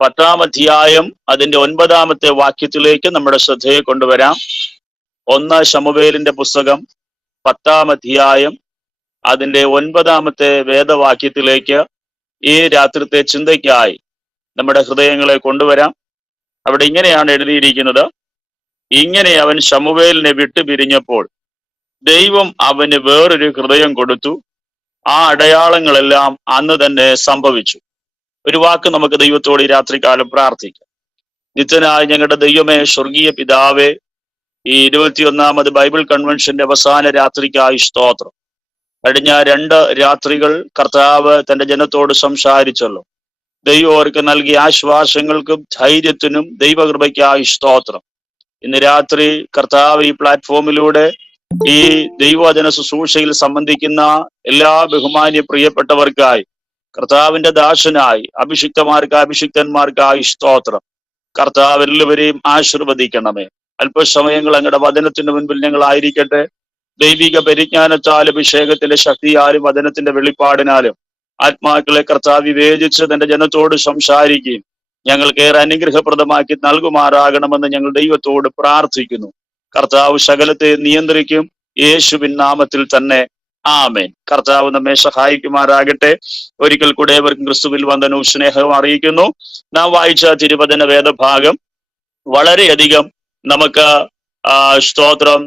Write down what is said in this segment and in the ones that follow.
10-ാം അധ്യായം അതിന്റെ 9-ാമത്തെ വാക്യത്തിലേക്ക് നമ്മുടെ ശ്രദ്ധയെ കൊണ്ടുവരാം. 1 ശമൂവേലിന്റെ പുസ്തകം 10-ാം അധ്യായം അതിന്റെ 9-ാമത്തെ വേദവാക്യത്തിലേക്ക് ഈ രാത്രിത്തെ ചിന്തയ്ക്കായി നമ്മുടെ ഹൃദയങ്ങളെ കൊണ്ടുവരാം. അവിടെ ഇങ്ങനെയാണ് എഴുതിയിരിക്കുന്നത്: ഇങ്ങനെ അവൻ ശമൂവേലിനെ വിട്ടുപിരിഞ്ഞപ്പോൾ ദൈവം അവന് വേറൊരു ഹൃദയം കൊടുത്തു. ആ അടയാളങ്ങളെല്ലാം അന്ന് തന്നെ സംഭവിച്ചു. ഒരു വാക്ക് നമുക്ക് ദൈവത്തോട് ഈ രാത്രികാലം പ്രാർത്ഥിക്കാം. നിത്യനായ ഞങ്ങളുടെ ദൈവമേ, സ്വർഗീയ പിതാവേ, ഈ 21-ാമത് ബൈബിൾ കൺവെൻഷന്റെ അവസാന രാത്രിക്കായി സ്തോത്രം. കഴിഞ്ഞ 2 രാത്രികൾ കർത്താവ് തന്റെ ജനത്തോട് സംസാരിച്ചല്ലോ. ദൈവം അവർക്ക് നൽകിയ ആശ്വാസങ്ങൾക്കും ധൈര്യത്തിനും ദൈവകൃപയ്ക്കായി സ്തോത്രം. ഇന്ന് രാത്രി കർത്താവ് ഈ പ്ലാറ്റ്ഫോമിലൂടെ ഈ ദൈവവചന ശുശ്രൂഷയിൽ സംബന്ധിക്കുന്ന എല്ലാ ബഹുമാന്യ പ്രിയപ്പെട്ടവർക്കായി, കർത്താവിന്റെ ദാസനായി അഭിഷിക്തന്മാർക്കായി സ്തോത്രം. കർത്താവ് എല്ലാവരെയും ആശീർവദിക്കണമേ. അല്പസമയങ്ങൾ അങ്ങയുടെ വചനത്തിന് മുൻപിൽ ഞങ്ങളായിരിക്കട്ടെ. ദൈവിക പരിജ്ഞാനത്താലും അഭിഷേകത്തിന്റെ ശക്തിയാലും വചനത്തിന്റെ വെളിപ്പാടിനാലും ആത്മാക്കളെ കർത്താവ് വിവേചിച്ച് തന്റെ ജനത്തോട് സംസാരിക്കുകയും ഞങ്ങൾക്ക് ഏറെ അനുഗ്രഹപ്രദമാക്കി നൽകുമാറാകണമെന്ന് ഞങ്ങൾ ദൈവത്തോട് പ്രാർത്ഥിക്കുന്നു. കർത്താവ് സകലത്തെ നിയന്ത്രിക്കും, യേശുവിൻ നാമത്തിൽ തന്നെ, ആമേൻ. കർത്താവ് നമ്മെ സഹായിക്കുമാറാകട്ടെ. ഒരിക്കൽ കൂടെ ഏവർക്കും ക്രിസ്തുവിൽ വന്ദനവും സ്നേഹവും അറിയിക്കുന്നു. നാം വായിച്ച തിരുവചന വേദഭാഗം വളരെയധികം നമുക്ക് സ്തോത്രം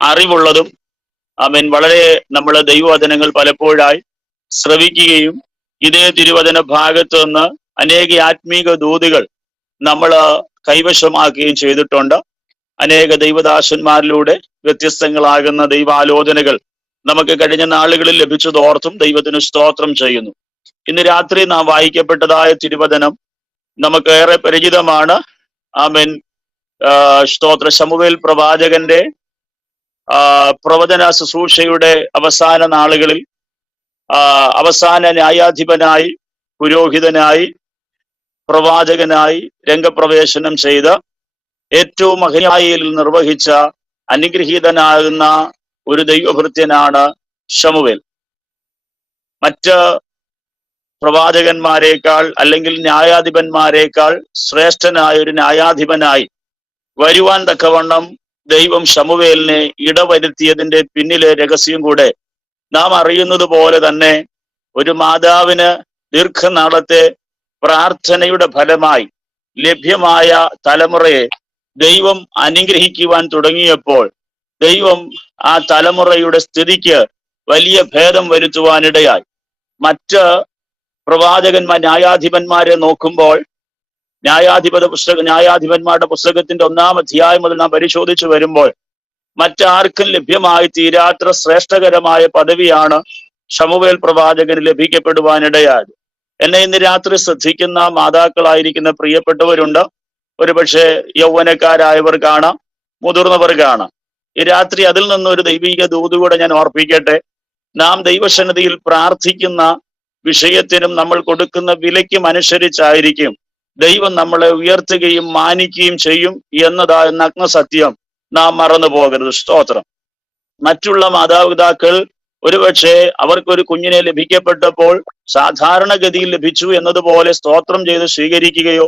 അറിവുള്ളതും, ആമേൻ, വളരെ നമ്മൾ ദൈവവചനങ്ങൾ പലപ്പോഴായി ശ്രവിക്കുകയും ഇതേ തിരുവചന ഭാഗത്ത് നിന്ന് അനേക ആത്മീക ദൂതുകൾ നമ്മൾ കൈവശമാക്കുകയും ചെയ്തിട്ടുണ്ട്. അനേക ദൈവദാസന്മാരിലൂടെ വ്യത്യസ്തങ്ങളാകുന്ന ദൈവാലോചനകൾ നമുക്ക് കഴിഞ്ഞ നാളുകളിൽ ലഭിച്ചതോർത്തും ദൈവത്തിന് സ്തോത്രം ചെയ്യുന്നു. ഇന്ന് രാത്രി നാം വായിക്കപ്പെട്ടതായ തിരുവചനം നമുക്ക് ഏറെ പരിചിതമാണ്. ആമേൻ. സ്തോത്ര ശമൂവേൽ പ്രവാചകന്റെ പ്രവചന ശുശ്രൂഷയുടെ അവസാന നാളുകളിൽ അവസാന ന്യായാധിപനായി, പുരോഹിതനായി, പ്രവാചകനായി രംഗപ്രവേശനം ചെയ്ത് ഏറ്റവും മഹനീയയിൽ നിർവഹിച്ച അനുഗ്രഹീതനാകുന്ന ഒരു ദൈവഭൃത്യനാണ് ശമൂവേൽ. മറ്റ് പ്രവാചകന്മാരെക്കാൾ അല്ലെങ്കിൽ ന്യായാധിപന്മാരെക്കാൾ ശ്രേഷ്ഠനായ ഒരു ന്യായാധിപനായി വരുവാൻ തക്കവണ്ണം ദൈവം ശമൂവേലിനെ ഇടവരുത്തിയതിന്റെ പിന്നിലെ രഹസ്യം കൂടെ നാം അറിയുന്നത് പോലെ തന്നെ ഒരു മാതാവിന് ദീർഘനാളത്തെ പ്രാർത്ഥനയുടെ ഫലമായി ലഭ്യമായ തലമുറയെ ദൈവം അനുഗ്രഹിക്കുവാൻ തുടങ്ങിയപ്പോൾ ദൈവം ആ തലമുറയുടെ സ്ഥിതിക്ക് വലിയ ഭേദം വരുത്തുവാനിടയായി. മറ്റ് പ്രവാചകന്മാർ, ന്യായാധിപന്മാരെ നോക്കുമ്പോൾ ന്യായാധിപന്മാരുടെ പുസ്തകത്തിന്റെ 1-ാം അധ്യായം മുതൽ നാം പരിശോധിച്ചു വരുമ്പോൾ മറ്റാർക്കും ലഭ്യമായി തീരാത്ര ശ്രേഷ്ഠകരമായ പദവിയാണ് ശമൂവേൽ പ്രവാചകന് ലഭിക്കപ്പെടുവാനിടയായത്. എന്നെ ഇന്ന് രാത്രി ശ്രദ്ധിക്കുന്ന മാതാക്കളായിരിക്കുന്ന പ്രിയപ്പെട്ടവരുണ്ട്. ഒരുപക്ഷെ യൗവനക്കാരായവർ കാണാം, മുതിർന്നവർ കാണാം. ഈ രാത്രി അതിൽ നിന്നൊരു ദൈവിക ദൂതുകൂടെ ഞാൻ ഓർപ്പിക്കട്ടെ. നാം ദൈവസന്നിധിയിൽ പ്രാർത്ഥിക്കുന്ന വിഷയത്തിനും നമ്മൾ കൊടുക്കുന്ന വിലയ്ക്കും അനുസരിച്ചായിരിക്കും ദൈവം നമ്മളെ ഉയർത്തുകയും മാനിക്കുകയും ചെയ്യും എന്നതായ നഗ്നസത്യം നാം മറന്നു പോകരുത്. സ്തോത്രം. മറ്റുള്ള മാതാപിതാക്കൾ ഒരുപക്ഷെ അവർക്കൊരു കുഞ്ഞിനെ ലഭിക്കപ്പെട്ടപ്പോൾ സാധാരണഗതിയിൽ ലഭിച്ചു എന്നതുപോലെ സ്തോത്രം ചെയ്ത് സ്വീകരിക്കുകയോ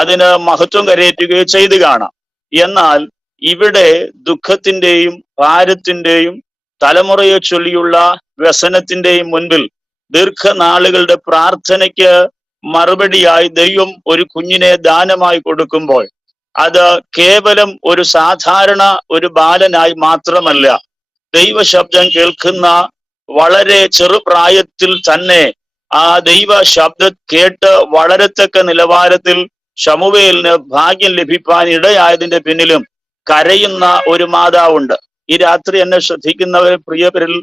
അതിന് മഹത്വം കരയേറ്റുകയോ ചെയ്തു കാണാം. എന്നാൽ ഇവിടെ ദുഃഖത്തിന്റെയും ഭാരത്തിന്റെയും തലമുറയെ ചൊല്ലിയുള്ള വ്യസനത്തിന്റെയും മുൻപിൽ ദീർഘനാളുകളുടെ പ്രാർത്ഥനയ്ക്ക് മറുപടിയായി ദൈവം ഒരു കുഞ്ഞിനെ ദാനമായി കൊടുക്കുമ്പോൾ അത് കേവലം ഒരു സാധാരണ ഒരു ബാലനായി മാത്രമല്ല, ദൈവശബ്ദം കേൾക്കുന്ന വളരെ ചെറുപ്രായത്തിൽ തന്നെ ആ ദൈവ ശബ്ദം കേട്ട് വളരത്തക്ക നിലവാരത്തിൽ ശമൂവേലിന് ഭാഗ്യം ലഭിക്കാൻ ഇടയായതിന്റെ പിന്നിലും കരയുന്ന ഒരു മാതാവുണ്ട്. ഈ രാത്രി എന്നെ ശ്രദ്ധിക്കുന്നവർ പ്രിയവരിൽ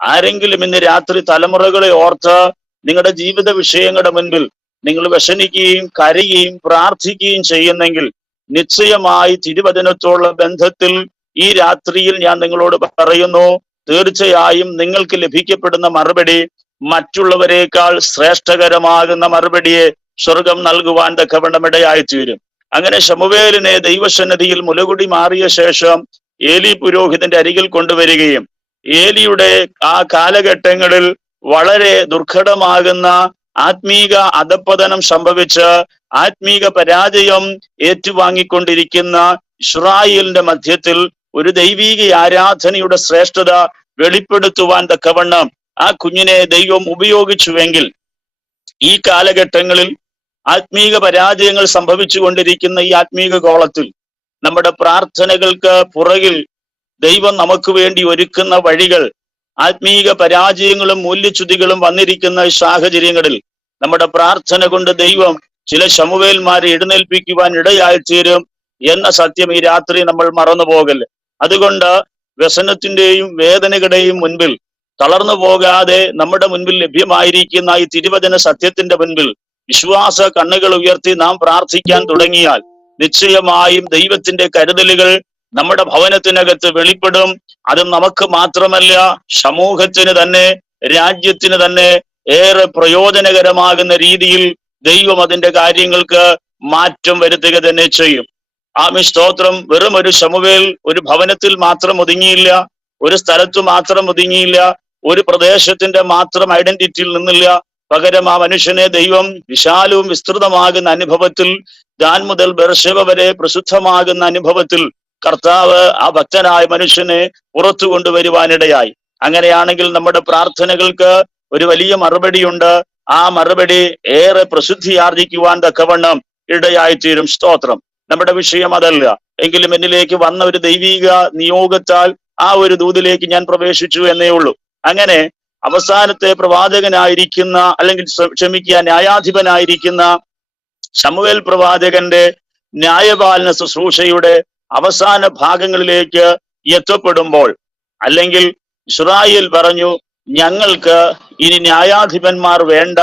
ആരെങ്കിലും ഇന്ന് രാത്രി തലമുറകളെ ഓർത്ത് നിങ്ങളുടെ ജീവിത വിഷയങ്ങളുടെ മുൻപിൽ നിങ്ങൾ വ്യസനിക്കുകയും കരയുകയും പ്രാർത്ഥിക്കുകയും ചെയ്യുന്നെങ്കിൽ നിശ്ചയമായി തിരുവചനത്തോടുള്ള ബന്ധത്തിൽ ഈ രാത്രിയിൽ ഞാൻ നിങ്ങളോട് പറയുന്നു, തീർച്ചയായും നിങ്ങൾക്ക് ലഭിക്കപ്പെടുന്ന മറുപടി മറ്റുള്ളവരെക്കാൾ ശ്രേഷ്ഠകരമാകുന്ന മറുപടിയെ സ്വർഗം നൽകുവാൻ തക്കവണ്ണം ഇടയായിത്തീരും. അങ്ങനെ ശമൂവേലിനെ ദൈവസന്നിധിയിൽ മുലകുടി മാറിയ ശേഷം ഏലി പുരോഹിതന്റെ അരികിൽ കൊണ്ടുവരികയും ഏലിയുടെ ആ കാലഘട്ടങ്ങളിൽ വളരെ ദുർഘടമാകുന്ന ആത്മീക അധപ്പതനം സംഭവിച്ച് ആത്മീക പരാജയം ഏറ്റുവാങ്ങിക്കൊണ്ടിരിക്കുന്ന ഇസ്രായേലിന്റെ മധ്യത്തിൽ ഒരു ദൈവീക ആരാധനയുടെ ശ്രേഷ്ഠത വെളിപ്പെടുത്തുവാൻ തക്കവണ്ണം ആ കുഞ്ഞിനെ ദൈവം ഉപയോഗിച്ചുവെങ്കിൽ ഈ കാലഘട്ടങ്ങളിൽ ആത്മീക പരാജയങ്ങൾ സംഭവിച്ചു കൊണ്ടിരിക്കുന്ന ഈ ആത്മീക കോളത്തിൽ നമ്മുടെ പ്രാർത്ഥനകൾക്ക് പുറകിൽ ദൈവം നമുക്ക് വേണ്ടി ഒരുക്കുന്ന വഴികൾ, ആത്മീക പരാജയങ്ങളും മൂല്യച്യുതികളും വന്നിരിക്കുന്ന ഈ സാഹചര്യങ്ങളിൽ നമ്മുടെ പ്രാർത്ഥന കൊണ്ട് ദൈവം ചില ശമൂവേൽമാരെ എഴുന്നേൽപ്പിക്കുവാൻ ഇടയായി തീരും എന്ന സത്യം ഈ രാത്രി നമ്മൾ മറന്നു പോകല്ലേ. അതുകൊണ്ട് വ്യസനത്തിന്റെയും വേദനകളുടെയും മുൻപിൽ തളർന്നു പോകാതെ നമ്മുടെ മുൻപിൽ ലഭ്യമായിരിക്കുന്ന ഈ തിരുവചന സത്യത്തിന്റെ മുൻപിൽ വിശ്വാസ കണ്ണുകൾ ഉയർത്തി നാം പ്രാർത്ഥിക്കാൻ തുടങ്ങിയാൽ നിശ്ചയമായും ദൈവത്തിന്റെ കരുതലുകൾ നമ്മുടെ ഭവനത്തിനകത്ത് വെളിപ്പെടും. അത് നമുക്ക് മാത്രമല്ല, സമൂഹത്തിന് തന്നെ, രാജ്യത്തിന് തന്നെ ഏറെ പ്രയോജനകരമാകുന്ന രീതിയിൽ ദൈവം അതിന്റെ കാര്യങ്ങൾക്ക് മാറ്റം വരുത്തുക തന്നെ ചെയ്യും. ആമേൻ, സ്തോത്രം. വെറും ഒരു ശമൂവേൽ ഒരു ഭവനത്തിൽ മാത്രം ഒതുങ്ങിയില്ല, ഒരു സ്ഥലത്ത് മാത്രം ഒതുങ്ങിയില്ല, ഒരു പ്രദേശത്തിന്റെ മാത്രം ഐഡന്റിറ്റിയിൽ നിന്നില്ല. പകരം ആ മനുഷ്യനെ ദൈവം വിശാലവും വിസ്തൃതമാകുന്ന അനുഭവത്തിൽ, ദാൻ മുതൽ ബെർശേബ വരെ പ്രസിദ്ധമാകുന്ന അനുഭവത്തിൽ കർത്താവ് ആ ഭക്തനായ മനുഷ്യനെ പുറത്തു കൊണ്ടുവരുവാനിടയായി. അങ്ങനെയാണെങ്കിൽ നമ്മുടെ പ്രാർത്ഥനകൾക്ക് ഒരു വലിയ മറുപടിയുണ്ട്. ആ മറുപടി ഏറെ പ്രസിദ്ധിയാർജിക്കുവാൻ തക്കവണ്ണം ഇടയായിത്തീരും. സ്തോത്രം. നമ്മുടെ വിഷയം അതല്ല, എങ്കിലും എന്നിലേക്ക് വന്ന ഒരു ദൈവീക നിയോഗത്താൽ ആ ഒരു ദൂതിലേക്ക് ഞാൻ പ്രവേശിച്ചു എന്നേ ഉള്ളൂ. അങ്ങനെ അവസാനത്തെ പ്രവാചകനായിരിക്കുന്ന, അല്ലെങ്കിൽ ന്യായാധിപനായിരിക്കുന്ന ശമൂവേൽ പ്രവാചകന്റെ ന്യായപാലന ശുശ്രൂഷയുടെ അവസാന ഭാഗങ്ങളിലേക്ക് എത്തപ്പെടുമ്പോൾ, അല്ലെങ്കിൽ ഇസ്രായേൽ പറഞ്ഞു, ഞങ്ങൾക്ക് ഇനി ന്യായാധിപന്മാർ വേണ്ട,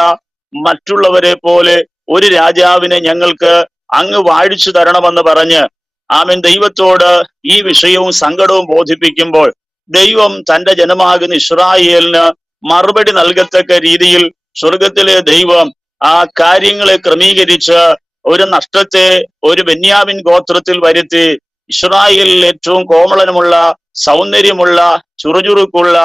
മറ്റുള്ളവരെ പോലെ ഒരു രാജാവിനെ ഞങ്ങൾക്ക് അങ്ങ് വാഴിച്ചു തരണമെന്ന് പറഞ്ഞ് ആമേൻ ദൈവത്തോട് ഈ വിഷയവും സങ്കടവും ബോധിപ്പിക്കുമ്പോൾ ദൈവം തന്റെ ജനമാകുന്ന ഇസ്രായേലിന് മറുപടി നൽകത്തക്ക രീതിയിൽ സ്വർഗത്തിലെ ദൈവം ആ കാര്യങ്ങളെ ക്രമീകരിച്ച് ഒരു നഷ്ടത്തെ ഒരു ബെന്യാമിൻ ഗോത്രത്തിൽ വരുത്തി ഇസ്രായേലിൽ ഏറ്റവും കോമളനമുള്ള, സൗന്ദര്യമുള്ള, ചുറുചുറുക്കുള്ള,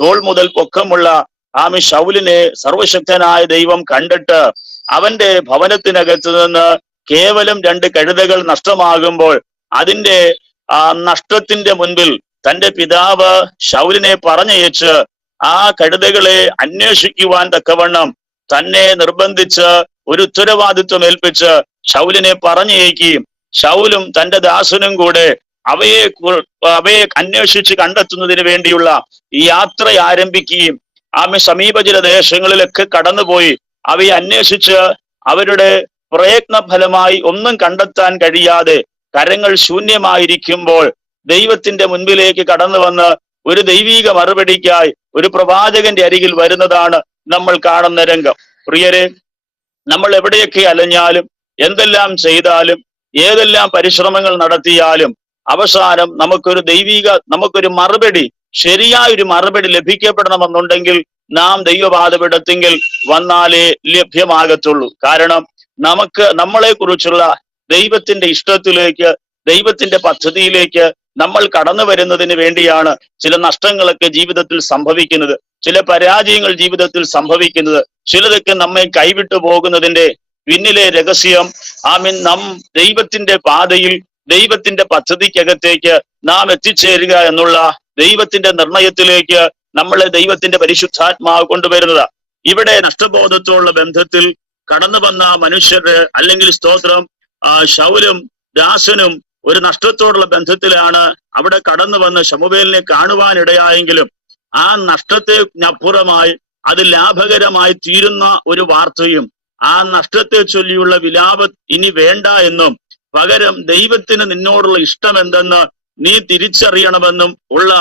തോൾ മുതൽ പൊക്കമുള്ള ആമി ശൗലിനെ സർവശക്തനായ ദൈവം കണ്ടിട്ട് അവന്റെ ഭവനത്തിനകത്ത് നിന്ന് കേവലം 2 കഴുതകൾ നഷ്ടമാകുമ്പോൾ അതിന്റെ നഷ്ടത്തിന്റെ മുൻപിൽ തന്റെ പിതാവ് ശൗലിനെ പറഞ്ഞയച്ച് ആ കഴുതകളെ അന്വേഷിക്കുവാൻ തക്കവണ്ണം തന്നെ നിർബന്ധിച്ച് ഒരു ഉത്തരവാദിത്വം ഏൽപ്പിച്ച് ശൗലിനെ പറഞ്ഞയക്കുകയും ശൗലും തന്റെ ദാസനും കൂടെ അവയെ അന്വേഷിച്ച് കണ്ടെത്തുന്നതിന് വേണ്ടിയുള്ള ഈ യാത്ര ആരംഭിക്കുകയും സമീപ ചില ദേശങ്ങളിലൊക്കെ കടന്നുപോയി അവയെ അന്വേഷിച്ച് അവരുടെ പ്രയത്ന ഫലമായി ഒന്നും കണ്ടെത്താൻ കഴിയാതെ കരങ്ങൾ ശൂന്യമായിരിക്കുമ്പോൾ ദൈവത്തിന്റെ മുൻപിലേക്ക് കടന്നു വന്ന് ഒരു ദൈവീക മറുപടിക്കായി ഒരു പ്രവാചകന്റെ അരികിൽ വരുന്നതാണ് നമ്മൾ കാണുന്ന രംഗം. പ്രിയരെ, നമ്മൾ എവിടെയൊക്കെ അലഞ്ഞാലും, എന്തെല്ലാം ചെയ്താലും, ഏതെല്ലാം പരിശ്രമങ്ങൾ നടത്തിയാലും അവസാനം നമുക്കൊരു മറുപടി, ശരിയായൊരു മറുപടി ലഭിക്കപ്പെടണമെന്നുണ്ടെങ്കിൽ നാം ദൈവപാദപീഠത്തിങ്കിൽ വന്നാലേ ലഭ്യമാകത്തുള്ളൂ. കാരണം നമ്മളെ കുറിച്ചുള്ള ദൈവത്തിന്റെ ഇഷ്ടത്തിലേക്ക്, ദൈവത്തിന്റെ പദ്ധതിയിലേക്ക് നമ്മൾ കടന്നു വരുന്നതിന് വേണ്ടിയാണ് ചില നഷ്ടങ്ങളൊക്കെ ജീവിതത്തിൽ സംഭവിക്കുന്നത്, ചില പരാജയങ്ങൾ ജീവിതത്തിൽ സംഭവിക്കുന്നത്. ചിലതൊക്കെ നമ്മെ കൈവിട്ടു പോകുന്നതിന്റെ പിന്നിലെ രഹസ്യം നാം ദൈവത്തിന്റെ പാതയിൽ, ദൈവത്തിന്റെ പദ്ധതിക്കകത്തേക്ക് നാം എത്തിച്ചേരുക എന്നുള്ള ദൈവത്തിന്റെ നിർണയത്തിലേക്ക് നമ്മളെ ദൈവത്തിന്റെ പരിശുദ്ധാത്മാവ് കൊണ്ടുവരുന്നത്. ഇവിടെ നഷ്ടബോധത്തോടുള്ള ബന്ധത്തിൽ കടന്നു വന്ന മനുഷ്യര്, അല്ലെങ്കിൽ സ്തോത്രം, ശൗലും ദാസനും ഒരു നഷ്ടത്തോടുള്ള ബന്ധത്തിലാണ് അവിടെ കടന്നു വന്ന് ശമൂവേലിനെ കാണുവാനിടയായെങ്കിലും ആ നഷ്ടത്തിനപ്പുറമായി അത് ലാഭകരമായി തീരുന്ന ഒരു വാർത്തയും ആ നഷ്ടത്തെ ചൊല്ലിയുള്ള വിലാപം ഇനി വേണ്ട എന്നും പകരം ദൈവത്തിന് നിന്നോടുള്ള ഇഷ്ടം എന്തെന്ന് നീ തിരിച്ചറിയണമെന്നും ഉള്ള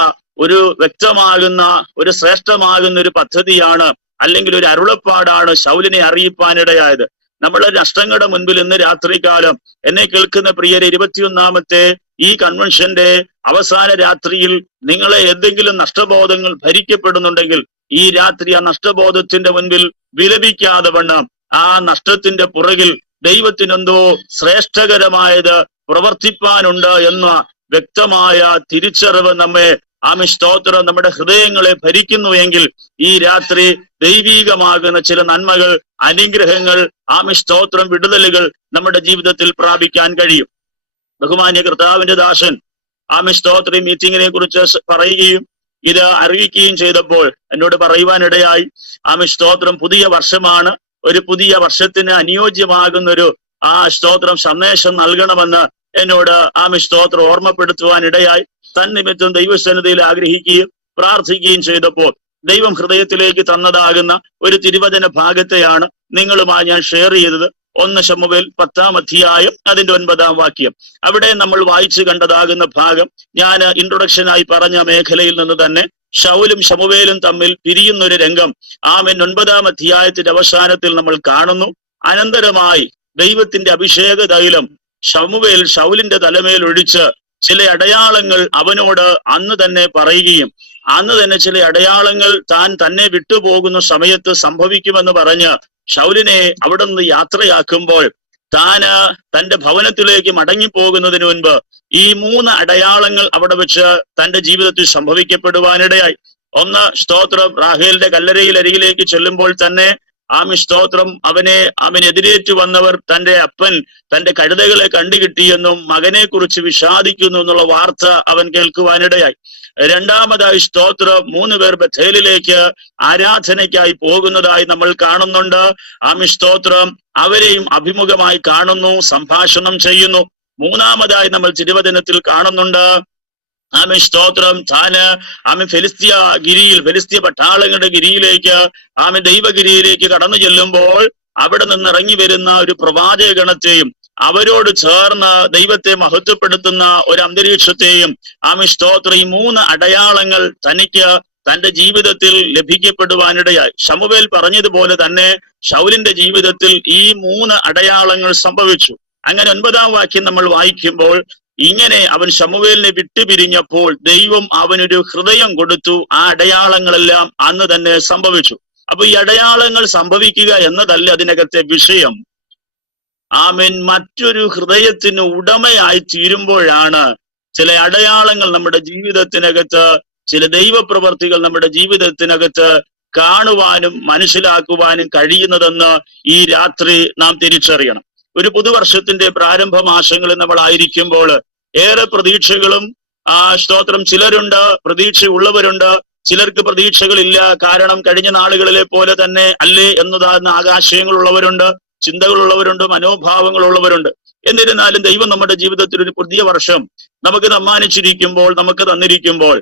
ഒരു വ്യക്തമാകുന്ന, ഒരു ശ്രേഷ്ഠമാകുന്ന ഒരു പദ്ധതിയാണ്, അല്ലെങ്കിൽ ഒരു അരുളപ്പാടാണ് ശൗലിനെ അറിയിപ്പാനിടയായത്. നമ്മുടെ നഷ്ടങ്ങളുടെ മുൻപിൽ ഇന്ന് രാത്രികാലം എന്നെ കേൾക്കുന്ന പ്രിയരെ, 21ാമത്തെ ഈ കൺവെൻഷന്റെ അവസാന രാത്രിയിൽ നിങ്ങളെ എന്തെങ്കിലും നഷ്ടബോധങ്ങൾ ഭരിക്കപ്പെടുന്നുണ്ടെങ്കിൽ ഈ രാത്രി ആ നഷ്ടബോധത്തിന്റെ മുൻപിൽ വിലപിക്കാതെ വണ്ണം ആ നഷ്ടത്തിന്റെ പുറകിൽ ദൈവത്തിനെന്തോ ശ്രേഷ്ഠകരമായത് പ്രവർത്തിപ്പാനുണ്ട് എന്ന വ്യക്തമായ തിരിച്ചറിവ് നമ്മെ സ്തോത്രം നമ്മുടെ ഹൃദയങ്ങളെ ഭരിക്കുന്നു എങ്കിൽ ഈ രാത്രി ദൈവീകമാകുന്ന ചില നന്മകൾ, അനുഗ്രഹങ്ങൾ, സ്തോത്രം, വിടുതലുകൾ നമ്മുടെ ജീവിതത്തിൽ പ്രാപിക്കാൻ കഴിയും. ബഹുമാന്യ കർത്താവിന്റെ ദാസൻ സ്തോത്രം മീറ്റിങ്ങിനെ കുറിച്ച് പറയുകയും ഇത് അറിയിക്കുകയും ചെയ്തപ്പോൾ എന്നോട് പറയുവാനിടയായി, സ്തോത്രം പുതിയ വർഷമാണ്, ഒരു പുതിയ വർഷത്തിന് അനുയോജ്യമാകുന്നൊരു സ്തോത്രം സന്ദേശം നൽകണമെന്ന് എന്നോട് സ്തോത്രം ഓർമ്മപ്പെടുത്തുവാനിടയായി. തന്നിമിത്തം ദൈവസന്നിധിയിൽ ആഗ്രഹിക്കുകയും പ്രാർത്ഥിക്കുകയും ചെയ്തപ്പോൾ ദൈവം ഹൃദയത്തിലേക്ക് തന്നതാകുന്ന ഒരു തിരുവചന ഭാഗത്തെയാണ് നിങ്ങളുമായി ഞാൻ ഷെയർ ചെയ്തത്. 1 ശമൂവേൽ 10-ാം അധ്യായം അതിന്റെ 9-ാം വാക്യം. അവിടെ നമ്മൾ വായിച്ചു കണ്ടതാകുന്ന ഭാഗം ഞാൻ ഇൻട്രൊഡക്ഷനായി പറഞ്ഞ മേഖലയിൽ നിന്ന് തന്നെ ശൗലും ശമൂവേലും തമ്മിൽ പിരിയുന്നൊരു രംഗം 9-ാം അധ്യായത്തിന്റെ അവസാനത്തിൽ നമ്മൾ കാണുന്നു. അനന്തരമായി ദൈവത്തിന്റെ അഭിഷേക തൈലം ശമൂവേൽ ശൗലിന്റെ തലമേൽ ഒഴിച്ച് ചില അടയാളങ്ങൾ അവനോട് അന്ന് തന്നെ പറയുകയും അന്ന് തന്നെ ചില അടയാളങ്ങൾ താൻ തന്നെ വിട്ടുപോകുന്ന സമയത്ത് സംഭവിക്കുമെന്ന് പറഞ്ഞ് ശൗലിനെ അവിടെ നിന്ന് യാത്രയാക്കുമ്പോൾ താന് തന്റെ ഭവനത്തിലേക്ക് മടങ്ങിപ്പോകുന്നതിന് മുൻപ് ഈ 3 അടയാളങ്ങൾ അവിടെ വെച്ച് തന്റെ ജീവിതത്തിൽ സംഭവിക്കപ്പെടുവാനിടയായി. ഒന്ന്, സ്തോത്രം, റാഹേലിന്റെ കല്ലറയിലരികിലേക്ക് ചെല്ലുമ്പോൾ തന്നെ സ്തോത്രം അവനെതിരേറ്റു വന്നവർ തന്റെ അപ്പൻ തന്റെ കഴുതകളെ കണ്ടുകിട്ടിയെന്നും മകനെ കുറിച്ച് വിഷാദിക്കുന്നു എന്നുള്ള വാർത്ത അവൻ കേൾക്കുവാനിടയായി. രണ്ടാമതായി സ്തോത്രം 3 പേർ ബഥേലിലേക്ക് ആരാധനയ്ക്കായി പോകുന്നതായി നമ്മൾ കാണുന്നുണ്ട്. സ്തോത്രം അവരെയും അഭിമുഖമായി കാണുന്നു, സംഭാഷണം ചെയ്യുന്നു. മൂന്നാമതായി നമ്മൾ തിരുവചനത്തിൽ കാണുന്നുണ്ട് സ്തോത്രം താന് ഫെലിസ്തീയ പട്ടാളങ്ങളുടെ ഗിരിയിലേക്ക് ദൈവഗിരിയിലേക്ക് കടന്നു ചെല്ലുമ്പോൾ അവിടെ നിന്ന് ഇറങ്ങി വരുന്ന ഒരു പ്രവാചക ഗണത്തെയും അവരോട് ചേർന്ന് ദൈവത്തെ മഹത്വപ്പെടുത്തുന്ന ഒരു അന്തരീക്ഷത്തെയും സ്തോത്രം ഈ 3 അടയാളങ്ങൾ തനിക്ക് തന്റെ ജീവിതത്തിൽ ലഭിക്കപ്പെടുവാനിടയായി. ശമൂവേൽ പറഞ്ഞതുപോലെ തന്നെ ശൗലിന്റെ ജീവിതത്തിൽ ഈ 3 അടയാളങ്ങൾ സംഭവിച്ചു. അങ്ങനെ 9-ാം വാക്യം നമ്മൾ വായിക്കുമ്പോൾ ഇങ്ങനെ അവൻ ശമൂവേലിനെ വിട്ടുപിരിഞ്ഞപ്പോൾ ദൈവം അവനൊരു ഹൃദയം കൊടുത്തു. ആ അടയാളങ്ങളെല്ലാം അന്ന് തന്നെ സംഭവിച്ചു. അപ്പൊ ഈ അടയാളങ്ങൾ സംഭവിക്കുക എന്നതല്ല അതിനകത്തെ വിഷയം. മറ്റൊരു ഹൃദയത്തിന് ഉടമയായി തീരുമ്പോഴാണ് ചില അടയാളങ്ങൾ നമ്മുടെ ജീവിതത്തിനകത്ത്, ചില ദൈവപ്രവർത്തികൾ നമ്മുടെ ജീവിതത്തിനകത്ത് കാണുവാനും മനസ്സിലാക്കുവാനും കഴിയുന്നതെന്ന് ഈ രാത്രി നാം തിരിച്ചറിയണം. ഒരു പുതുവർഷത്തിന്റെ പ്രാരംഭ മാസങ്ങളിൽ നമ്മൾ ആയിരിക്കുമ്പോൾ ഏറെ പ്രതീക്ഷകളും സ്തോത്രം ചിലരുണ്ട്, പ്രതീക്ഷയുള്ളവരുണ്ട്, ചിലർക്ക് പ്രതീക്ഷകളില്ല. കാരണം കഴിഞ്ഞ നാളുകളിലെ പോലെ തന്നെ അല്ലേ എന്നതാകുന്ന ആകാശയങ്ങളുള്ളവരുണ്ട്, ചിന്തകളുള്ളവരുണ്ട്, മനോഭാവങ്ങളുള്ളവരുണ്ട്. എന്നിരുന്നാലും ദൈവം നമ്മുടെ ജീവിതത്തിൽ ഒരു പുതിയ വർഷം നമുക്ക് സമ്മാനിച്ചിരിക്കുമ്പോൾ, നമുക്ക് തന്നിരിക്കുമ്പോൾ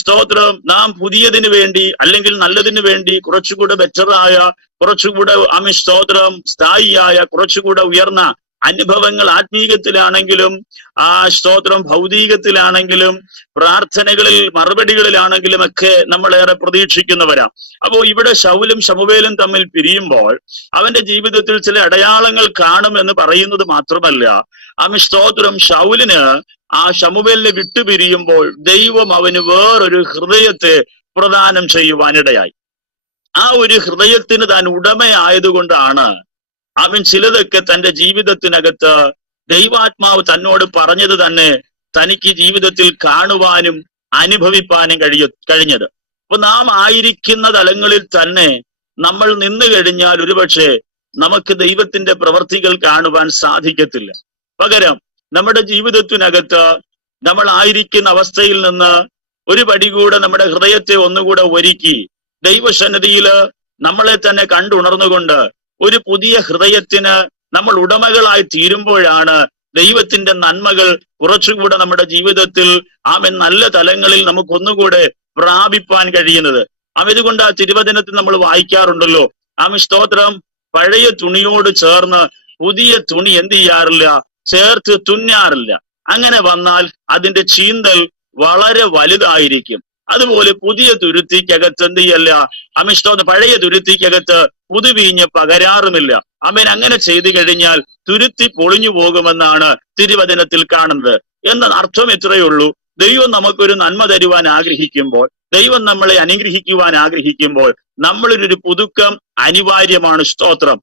സ്തോത്രം നാം പുതിയതിനു വേണ്ടി അല്ലെങ്കിൽ നല്ലതിനു വേണ്ടി കുറച്ചുകൂടെ ബെറ്ററായ, കുറച്ചുകൂടെ സ്തോത്രം സ്ഥായിയായ, കുറച്ചുകൂടെ ഉയർന്ന അനുഭവങ്ങൾ ആത്മീകത്തിലാണെങ്കിലും സ്തോത്രം ഭൗതികത്തിലാണെങ്കിലും പ്രാർത്ഥനകളിൽ മറുപടികളിലാണെങ്കിലും ഒക്കെ നമ്മളേറെ പ്രതീക്ഷിക്കുന്നവരാ. അപ്പോ ഇവിടെ ശൗലും ശമൂവേലും തമ്മിൽ പിരിയുമ്പോൾ അവന്റെ ജീവിതത്തിൽ ചില അടയാളങ്ങൾ കാണും എന്ന് പറയുന്നത് മാത്രമല്ല, സ്തോത്രം ശൗലിന് ശമൂവേലിനെ വിട്ടുപിരിയുമ്പോൾ ദൈവം അവന് വേറൊരു ഹൃദയത്തെ പ്രദാനം ചെയ്യുവാനിടയായി. ആ ഒരു ഹൃദയത്തിന് താൻ ഉടമയായതുകൊണ്ടാണ് അവൻ ചിലതൊക്കെ തന്റെ ജീവിതത്തിനകത്ത് ദൈവാത്മാവ് തന്നോട് പറഞ്ഞത് തന്നെ തനിക്ക് ജീവിതത്തിൽ കാണുവാനും അനുഭവിപ്പാനും കഴിഞ്ഞത്. അപ്പൊ നാം ആയിരിക്കുന്ന തലങ്ങളിൽ തന്നെ നമ്മൾ നിന്നു കഴിഞ്ഞാൽ ഒരുപക്ഷെ നമുക്ക് ദൈവത്തിന്റെ പ്രവർത്തികൾ കാണുവാൻ സാധിക്കത്തില്ല. പകരം നമ്മുടെ ജീവിതത്തിനകത്ത് നമ്മൾ ആയിരിക്കുന്ന അവസ്ഥയിൽ നിന്ന് ഒരു പടി കൂടെ നമ്മുടെ ഹൃദയത്തെ ഒന്നുകൂടെ ഒരുക്കി ദൈവസന്നിധിയില് നമ്മളെ തന്നെ കണ്ടുണർന്നുകൊണ്ട് ഒരു പുതിയ ഹൃദയത്തിന് നമ്മൾ ഉടമകളായി തീരുമ്പോഴാണ് ദൈവത്തിന്റെ നന്മകൾ കുറച്ചുകൂടെ നമ്മുടെ ജീവിതത്തിൽ നല്ല തലങ്ങളിൽ നമുക്കൊന്നുകൂടെ പ്രാപിപ്പാൻ കഴിയുന്നത്. ഇതുകൊണ്ട് ആ തിരുവചനത്തിൽ നമ്മൾ വായിക്കാറുണ്ടല്ലോ, സ്തോത്രം പഴയ തുണിയോട് ചേർന്ന് പുതിയ തുണി എന്ത് ചെയ്യാറില്ല, ചേർത്ത് തുന്നാറില്ല. അങ്ങനെ വന്നാൽ അതിന്റെ ചീന്തൽ വളരെ വലുതായിരിക്കും. അതുപോലെ പുതിയ തുരുത്തിക്കകത്ത് എന്ത് ചെയ്യല്ല, സ്തോത്രം പഴയ തുരുത്തിക്കകത്ത് പുതുവീഞ്ഞ് പകരാറുമില്ല. അങ്ങനെ ചെയ്തു കഴിഞ്ഞാൽ തുരുത്തി പൊളിഞ്ഞു പോകുമെന്നാണ് തിരുവചനത്തിൽ കാണുന്നത്. എന്ന അർത്ഥം ഇത്രയേ ഉള്ളൂ. ദൈവം നമുക്കൊരു നന്മ തരുവാൻ ആഗ്രഹിക്കുമ്പോൾ, ദൈവം നമ്മളെ അനുഗ്രഹിക്കുവാൻ ആഗ്രഹിക്കുമ്പോൾ നമ്മളിലൊരു പുതുക്കം അനിവാര്യമാണ്. സ്തോത്രം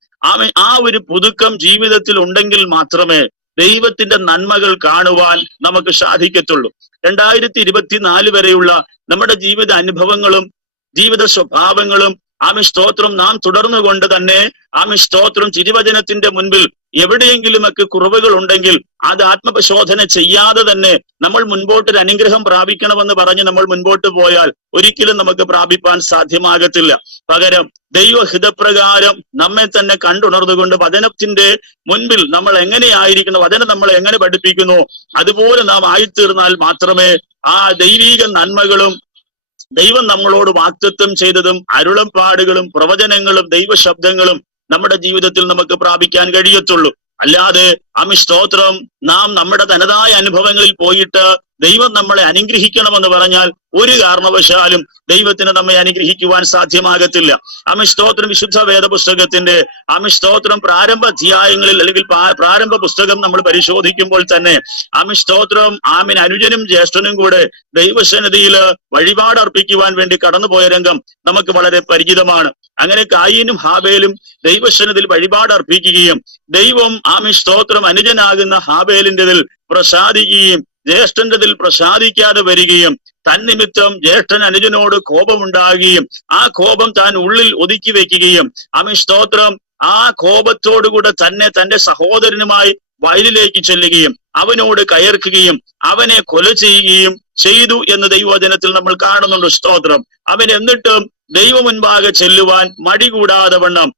ആ ഒരു പുതുക്കം ജീവിതത്തിൽ ഉണ്ടെങ്കിൽ മാത്രമേ ദൈവത്തിന്റെ നന്മകൾ കാണുവാൻ നമുക്ക് സാധിക്കത്തുള്ളൂ. 2024 വരെയുള്ള നമ്മുടെ ജീവിത അനുഭവങ്ങളും ജീവിത സ്വഭാവങ്ങളും സ്തോത്രം നാം തുടർന്നുകൊണ്ട് തന്നെ സ്തോത്രം തിരുവചനത്തിന്റെ മുൻപിൽ എവിടെയെങ്കിലുമൊക്കെ കുറവുകൾ ഉണ്ടെങ്കിൽ അത് ആത്മപരിശോധന ചെയ്യാതെ തന്നെ നമ്മൾ മുൻപോട്ടൊരു അനുഗ്രഹം പ്രാപിക്കണമെന്ന് പറഞ്ഞ് നമ്മൾ മുൻപോട്ട് പോയാൽ ഒരിക്കലും നമുക്ക് പ്രാപിപ്പാൻ സാധ്യമാകത്തില്ല. പകരം ദൈവഹിതപ്രകാരം നമ്മെ തന്നെ കണ്ടുണർന്നുകൊണ്ട് വചനത്തിന്റെ മുൻപിൽ നമ്മൾ എങ്ങനെയായിരിക്കുന്നു, വചനം നമ്മളെ എങ്ങനെ പഠിപ്പിക്കുന്നു അതുപോലെ നാം ആയിത്തീർന്നാൽ മാത്രമേ ആ ദൈവീക നന്മകളും ദൈവം നമ്മളോട് വാഗ്ദത്തം ചെയ്തതും അരുളപ്പാടുകളും പ്രവചനങ്ങളും ദൈവശബ്ദങ്ങളും നമ്മുടെ ജീവിതത്തിൽ നമുക്ക് പ്രാപിക്കാൻ കഴിയത്തുള്ളൂ. അല്ലാതെ സ്തോത്രം നാം നമ്മുടെ തനതായ അനുഭവങ്ങളിൽ പോയിട്ട് ദൈവം നമ്മളെ അനുഗ്രഹിക്കണമെന്ന് പറഞ്ഞാൽ ഒരു കാരണവശാലും ദൈവത്തിന് നമ്മെ അനുഗ്രഹിക്കുവാൻ സാധ്യമാകത്തില്ല. സ്തോത്രം വിശുദ്ധ വേദപുസ്തകത്തിന്റെ സ്തോത്രം പ്രാരംഭ അധ്യായങ്ങളിൽ അല്ലെങ്കിൽ പ്രാരംഭ പുസ്തകം നമ്മൾ പരിശോധിക്കുമ്പോൾ തന്നെ സ്തോത്രം അനുജനും ജ്യേഷ്ഠനും കൂടെ ദൈവസന്നിധിയിൽ വഴിപാട് അർപ്പിക്കുവാൻ വേണ്ടി കടന്നുപോയ രംഗം നമുക്ക് വളരെ പരിചിതമാണ്. അങ്ങനെ കായീനും ഹാബേലും ദൈവസന്നിധിയിൽ വഴിപാട് അർപ്പിക്കുകയും ദൈവം സ്തോത്രം അനുജനാകുന്ന ഹാബേലിൻ്റെതിൽ പ്രസാദിക്കുകയും ജ്യേഷ്ഠൻ്റെതിൽ പ്രസാദിക്കാതെ വരികയും തന്നിമിത്തം ജ്യേഷ്ഠൻ അനുജനോട് കോപമുണ്ടാകുകയും ആ കോപം താൻ ഉള്ളിൽ ഒതുക്കി വെക്കുകയും സ്തോത്രം ആ കോപത്തോടുകൂടെ തന്നെ തന്റെ സഹോദരനുമായി വയലിലേക്ക് ചെല്ലുകയും അവനോട് കയർക്കുകയും അവനെ കൊല ചെയ്യുകയും ചെയ്തു എന്ന് ദൈവവചനത്തിൽ നമ്മൾ കാണുന്നുണ്ട്. സ്തോത്രം. അവൻ എന്നിട്ടും ദൈവ മുൻപാകെ ചെല്ലുവാൻ മടി കൂടാതെ വണ്ണം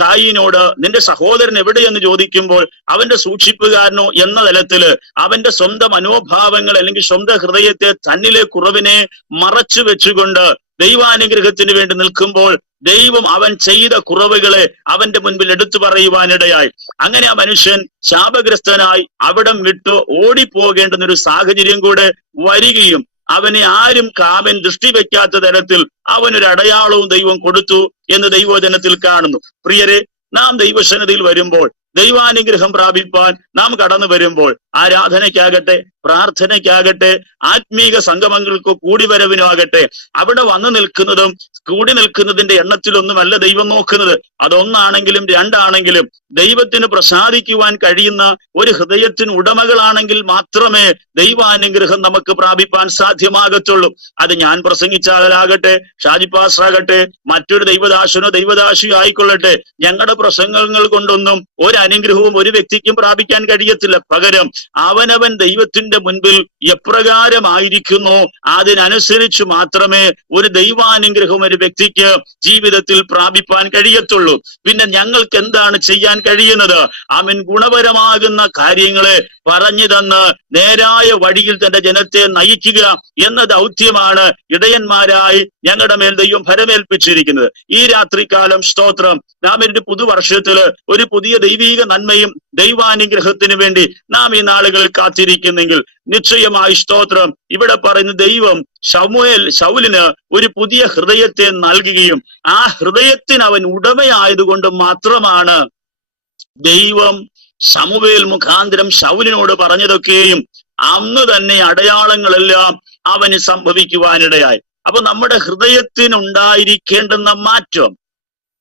കായീനോട് നിന്റെ സഹോദരൻ എവിടെയെന്ന് ചോദിക്കുമ്പോൾ അവന്റെ സൂക്ഷിപ്പുകാരനോ എന്ന തലത്തില് അവന്റെ സ്വന്തം മനോഭാവങ്ങൾ അല്ലെങ്കിൽ സ്വന്തം ഹൃദയത്തെ തന്നിലെ കുറവിനെ മറച്ചു വെച്ചുകൊണ്ട് ദൈവാനുഗ്രഹത്തിന് വേണ്ടി നിൽക്കുമ്പോൾ ദൈവം അവൻ ചെയ്ത കുറവുകളെ അവന്റെ മുൻപിൽ എടുത്തു പറയുവാനിടയായി. അങ്ങനെ ആ മനുഷ്യൻ ശാപഗ്രസ്തനായി അവിടം വിട്ട് ഓടിപ്പോകേണ്ടുന്ന ഒരു സാഹചര്യം കൂടെ വരികയും അവനെ ആരും കാമൻ ദൃഷ്ടി വെക്കാത്ത തരത്തിൽ അവനൊരു അടയാളവും ദൈവം കൊടുത്തു എന്ന് ദൈവവചനത്തിൽ കാണുന്നു. പ്രിയരെ, നാം ദൈവസന്നിധിയിൽ വരുമ്പോൾ ദൈവാനുഗ്രഹം പ്രാപിപ്പാൻ നാം കടന്നു വരുമ്പോൾ ആരാധനയ്ക്കാകട്ടെ, പ്രാർത്ഥനയ്ക്കാകട്ടെ, ആത്മീക സംഗമങ്ങൾക്ക് കൂടിവരവിനാകട്ടെ, അവിടെ വന്നു നിൽക്കുന്നതും കൂടി നിൽക്കുന്നതിന്റെ എണ്ണത്തിലൊന്നുമല്ല ദൈവം നോക്കുന്നത്. അതൊന്നാണെങ്കിലും രണ്ടാണെങ്കിലും ദൈവത്തിന് പ്രസാദിക്കുവാൻ കഴിയുന്ന ഒരു ഹൃദയത്തിന് ഉടമകളാണെങ്കിൽ മാത്രമേ ദൈവാനുഗ്രഹം നമുക്ക് പ്രാപിപ്പാൻ സാധ്യമാകത്തുള്ളൂ. അത് ഞാൻ പ്രസംഗിച്ചാലാകട്ടെ, ഷാജി പാസ്റ്ററാകട്ടെ, മറ്റൊരു ദൈവദാസനോ ദൈവദാസിയോ ആയിക്കൊള്ളട്ടെ, ഞങ്ങളുടെ പ്രസംഗങ്ങൾ കൊണ്ടൊന്നും ഒരു അനുഗ്രഹവും ഒരു വ്യക്തിക്കും പ്രാപിക്കാൻ കഴിയത്തില്ല. പകരം അവനവൻ ദൈവത്തിന്റെ മുൻപിൽ എപ്രകാരമായിരിക്കുന്നു അതിനനുസരിച്ച് മാത്രമേ ഒരു ദൈവാനുഗ്രഹം ഒരു വ്യക്തിക്ക് ജീവിതത്തിൽ പ്രാപിപ്പാൻ കഴിയത്തുള്ളൂ. പിന്നെ ഞങ്ങൾക്ക് എന്താണ് ചെയ്യാൻ കഴിയുന്നത്? ഗുണപരമാകുന്ന കാര്യങ്ങളെ പറഞ്ഞു തന്ന് നേരായ വഴിയിൽ തന്റെ ജനത്തെ നയിക്കുക എന്ന ദൗത്യമാണ് ഇടയന്മാരായി ഞങ്ങളുടെ മേൽ ദൈവം ഫലമേൽപ്പിച്ചിരിക്കുന്നത്. ഈ രാത്രികാലം സ്തോത്രം, നാം ഒരു പുതുവർഷത്തില് ഒരു പുതിയ ദൈവീക നന്മയും ദൈവാനുഗ്രഹത്തിന് വേണ്ടി നാം ഈ നാളുകളിൽ കാത്തിരിക്കുന്നെങ്കിൽ നിശ്ചയമായി സ്തോത്രം, ഇവിടെ പറയുന്ന ദൈവം ശൗലിന് ഒരു പുതിയ ഹൃദയത്തെ നൽകുകയും ആ ഹൃദയത്തിന് അവൻ ഉടമയായതുകൊണ്ട് മാത്രമാണ് ദൈവം ശമൂവേൽ മുഖാന്തരം ശൗലിനോട് പറഞ്ഞതൊക്കെയും അന്ന് തന്നെ അടയാളങ്ങളെല്ലാം അവന് സംഭവിക്കുവാനിടയായി. അപ്പൊ നമ്മുടെ ഹൃദയത്തിനുണ്ടായിരിക്കേണ്ടുന്ന മാറ്റം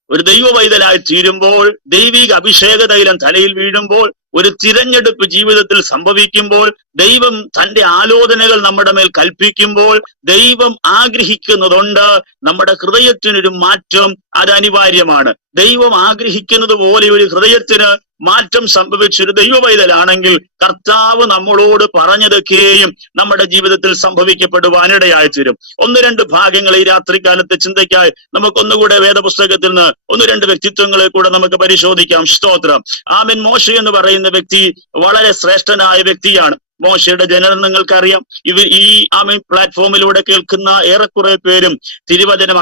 ഒരു ദൈവ പൈതലായി തീരുമ്പോൾ, ദൈവിക അഭിഷേക തൈലം തലയിൽ വീഴുമ്പോൾ, ഒരു തിരഞ്ഞെടുപ്പ് ജീവിതത്തിൽ സംഭവിക്കുമ്പോൾ, ദൈവം തന്റെ ആലോചനകൾ നമ്മുടെ മേൽ കൽപ്പിക്കുമ്പോൾ, ദൈവം ആഗ്രഹിക്കുന്നതുണ്ട് നമ്മുടെ ഹൃദയത്തിനൊരു മാറ്റം. അത് അനിവാര്യമാണ്. ദൈവം ആഗ്രഹിക്കുന്നത് പോലെ ഒരു ഹൃദയത്തിന് മാറ്റം സംഭവിച്ചൊരു ദൈവ പൈതലാണെങ്കിൽ കർത്താവ് നമ്മളോട് പറഞ്ഞതൊക്കെയും നമ്മുടെ ജീവിതത്തിൽ സംഭവിക്കപ്പെടുവാനിടയായി തീരും. 1-2 ഭാഗങ്ങൾ ഈ രാത്രികാലത്തെ ചിന്തയ്ക്കായി നമുക്കൊന്നുകൂടെ വേദപുസ്തകത്തിൽ നിന്ന് 1-2 വ്യക്തിത്വങ്ങളെ കൂടെ നമുക്ക് പരിശോധിക്കാം. സ്തോത്രം. മോശ എന്ന് പറയുന്ന വ്യക്തി വളരെ ശ്രേഷ്ഠനായ വ്യക്തിയാണ്. മോശയുടെ ജനനം നിങ്ങൾക്കറിയാം. ഈ പ്ലാറ്റ്ഫോമിലൂടെ കേൾക്കുന്ന ഏറെക്കുറെ പേരും തിരുവചനം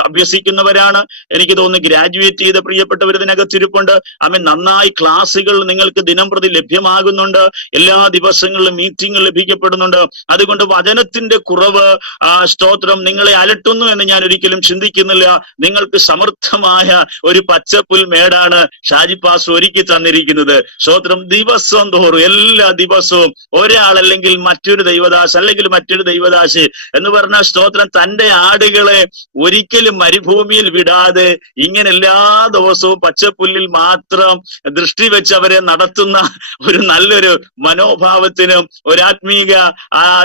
അഭ്യസിക്കുന്നവരാണ്. എനിക്ക് തോന്നുന്നു ഗ്രാജുവേറ്റ് ചെയ്ത പ്രിയപ്പെട്ടവർ ഇതിനകത്തിരിപ്പുണ്ട്. നന്നായി ക്ലാസ്സുകൾ നിങ്ങൾക്ക് ദിനം പ്രതി ലഭ്യമാകുന്നുണ്ട്. എല്ലാ ദിവസങ്ങളിലും മീറ്റിംഗ് ലഭിക്കപ്പെടുന്നുണ്ട്. അതുകൊണ്ട് വചനത്തിന്റെ കുറവ് സ്തോത്രം നിങ്ങളെ അലട്ടുന്നു എന്ന് ഞാൻ ഒരിക്കലും ചിന്തിക്കുന്നില്ല. നിങ്ങൾക്ക് സമൃദ്ധമായ ഒരു പച്ചപ്പുൽ മേടാണ് ഷാജി പാസ്റ്റർ ഒരുക്കി തന്നിരിക്കുന്നത്. സ്തോത്രം. ദിവസം തോറും എല്ലാ ദിവസവും ഒരാളല്ലെങ്കിൽ മറ്റൊരു ദൈവദാസ് അല്ലെങ്കിൽ മറ്റൊരു ദൈവദാസി എന്ന് പറഞ്ഞ സ്തോത്രം തന്റെ ആടുകളെ ഒരിക്കലും മരുഭൂമിയിൽ വിടാതെ ഇങ്ങനെ എല്ലാ ദിവസവും പച്ചപ്പുല്ലിൽ മാത്രം ദൃഷ്ടി വെച്ച് അവരെ നടത്തുന്ന ഒരു നല്ലൊരു മനോഭാവത്തിനും ഒരാത്മീക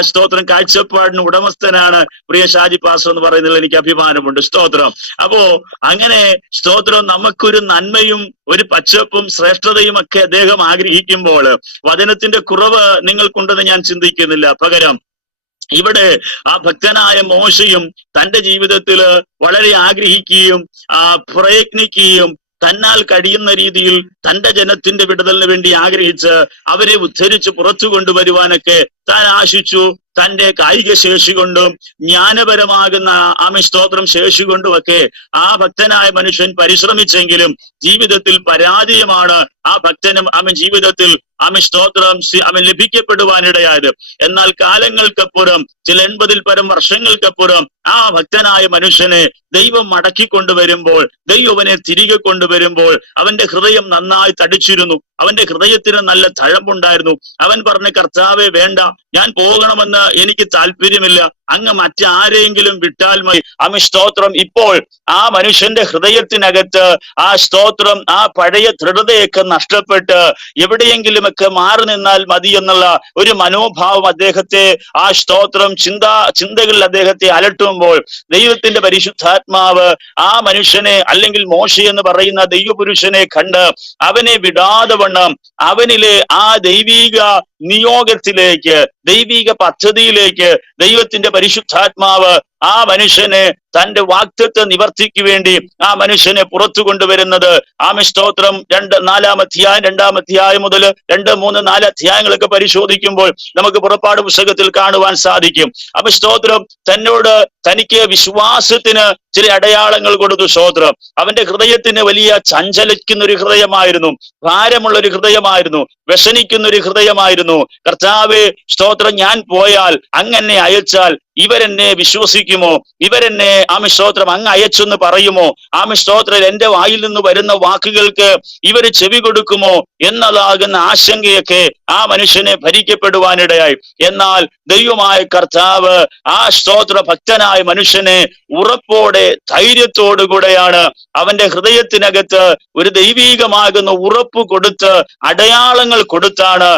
സ്തോത്രം കാഴ്ചപ്പാടിനും ഉടമസ്ഥനാണ് പ്രിയ ഷാജി പാസ്റ്റർ എന്ന് പറയുന്നതിൽ എനിക്ക് അഭിമാനമുണ്ട്. സ്തോത്രം. അപ്പോ അങ്ങനെ സ്തോത്രം നമുക്കൊരു നന്മയും ഒരു പച്ചപ്പും ശ്രേഷ്ഠതയും ഒക്കെ അദ്ദേഹം ആഗ്രഹിക്കുമ്പോൾ വചനത്തിന്റെ കുറവ് നിങ്ങൾക്കുണ്ടെന്ന് ഞാൻ ചിന്തിക്കുന്നില്ല. പകരം ഇവിടെ ആ ഭക്തനായ മോശയും തന്റെ ജീവിതത്തിൽ വളരെ ആഗ്രഹിക്കുകയും പ്രയത്നിക്കുകയും തന്നാൽ കഴിയുന്ന രീതിയിൽ തന്റെ ജനത്തിന്റെ വിടുതലിന് വേണ്ടി ആഗ്രഹിച്ച് അവരെ ഉദ്ധരിച്ച് പുറത്തു കൊണ്ടുവരുവാനൊക്കെ താൻ ആശിച്ചു. തന്റെ കായിക ശേഷി കൊണ്ടും ജ്ഞാനപരമാകുന്ന സ്തോത്രം ശേഷി കൊണ്ടുമൊക്കെ ആ ഭക്തനായ മനുഷ്യൻ പരിശ്രമിച്ചെങ്കിലും ജീവിതത്തിൽ പരാജയമാണ് ആ ഭക്തനും ജീവിതത്തിൽ സ്തോത്രം ലഭിക്കപ്പെടുവാനിടയായത്. എന്നാൽ കാലങ്ങൾക്കപ്പുറം ചില 80-ൽ പരം വർഷങ്ങൾക്കപ്പുറം ആ ഭക്തനായ മനുഷ്യനെ ദൈവം മടക്കിക്കൊണ്ടുവരുമ്പോൾ, ദൈവം അവനെ തിരികെ കൊണ്ടുവരുമ്പോൾ അവന്റെ ഹൃദയം നന്നായി തടിച്ചിരുന്നു. അവന്റെ ഹൃദയത്തിന് നല്ല തഴമ്പുണ്ടായിരുന്നു. അവൻ പറഞ്ഞ, കർത്താവേ വേണ്ട, ഞാൻ പോകണമെന്ന് എനിക്ക് താല്പര്യമില്ല, അങ്ങ് മറ്റാരെങ്കിലും വിട്ടാൽ മതി. സ്തോത്രം. ഇപ്പോൾ ആ മനുഷ്യന്റെ ഹൃദയത്തിനകത്ത് സ്തോത്രം പഴയ ദൃഢതയൊക്കെ നഷ്ടപ്പെട്ട് എവിടെയെങ്കിലുമൊക്കെ മാറി നിന്നാൽ മതി എന്നുള്ള ഒരു മനോഭാവം അദ്ദേഹത്തെ സ്തോത്രം ചിന്തകളിൽ അദ്ദേഹത്തെ അലട്ടുമ്പോൾ ദൈവത്തിന്റെ പരിശുദ്ധാത്മാവ് ആ മനുഷ്യനെ അല്ലെങ്കിൽ മോശെ എന്ന് പറയുന്ന ദൈവപുരുഷനെ കണ്ട് അവനെ വിടാതെ വണ്ണം അവനിലെ ആ ദൈവീക നിയോഗത്തിലേക്ക്, ദൈവിക പദ്ധതിയിലേക്ക് ദൈവത്തിന്റെ പരിശുദ്ധാത്മാവ് ആ മനുഷ്യനെ തന്റെ വാഗ്ദത്ത നിവർത്തിക്ക് വേണ്ടി ആ മനുഷ്യനെ പുറത്തു കൊണ്ടുവരുന്നത് സ്തോത്രം 4-ാം അധ്യായം 2-ാം അധ്യായം മുതൽ 2, 3, 4 അധ്യായങ്ങളൊക്കെ പരിശോധിക്കുമ്പോൾ നമുക്ക് പുറപ്പാട് പുസ്തകത്തിൽ കാണുവാൻ സാധിക്കും. സ്തോത്രം തനിക്ക് വിശ്വാസത്തിന് ചില അടയാളങ്ങൾ കൊടുത്തു. സ്തോത്രം. അവന്റെ ഹൃദയത്തിന് വലിയ ചഞ്ചലിക്കുന്ന ഒരു ഹൃദയമായിരുന്നു, ഭാരമുള്ള ഒരു ഹൃദയമായിരുന്നു, വ്യസനിക്കുന്ന ഒരു ഹൃദയമായിരുന്നു. കർത്താവേ സ്തോത്രം, ഞാൻ പോയാൽ അങ്ങനെ അയച്ചാൽ ഇവരെന്നെ വിശ്വസിക്കുമോ? ഇവരെന്നെ സ്തോത്രം അങ്ങ് അയച്ചെന്ന് പറയുമോ? സ്തോത്രം എന്റെ വായിൽ നിന്ന് വരുന്ന വാക്കുകൾക്ക് ഇവര് ചെവി കൊടുക്കുമോ എന്നതാകുന്ന ആശങ്കയൊക്കെ ആ മനുഷ്യനെ ഭരിക്കപ്പെടുവാനിടയായി. എന്നാൽ ദൈവമായ കർത്താവ് സ്തോത്ര ഭക്തനായ മനുഷ്യനെ ഉറപ്പോടെ ധൈര്യത്തോടുകൂടെയാണ് അവന്റെ ഹൃദയത്തിനകത്ത് ഒരു ദൈവീകമാകുന്ന ഉറപ്പ് കൊടുത്ത് അടയാളങ്ങൾ കൊടുത്താണ്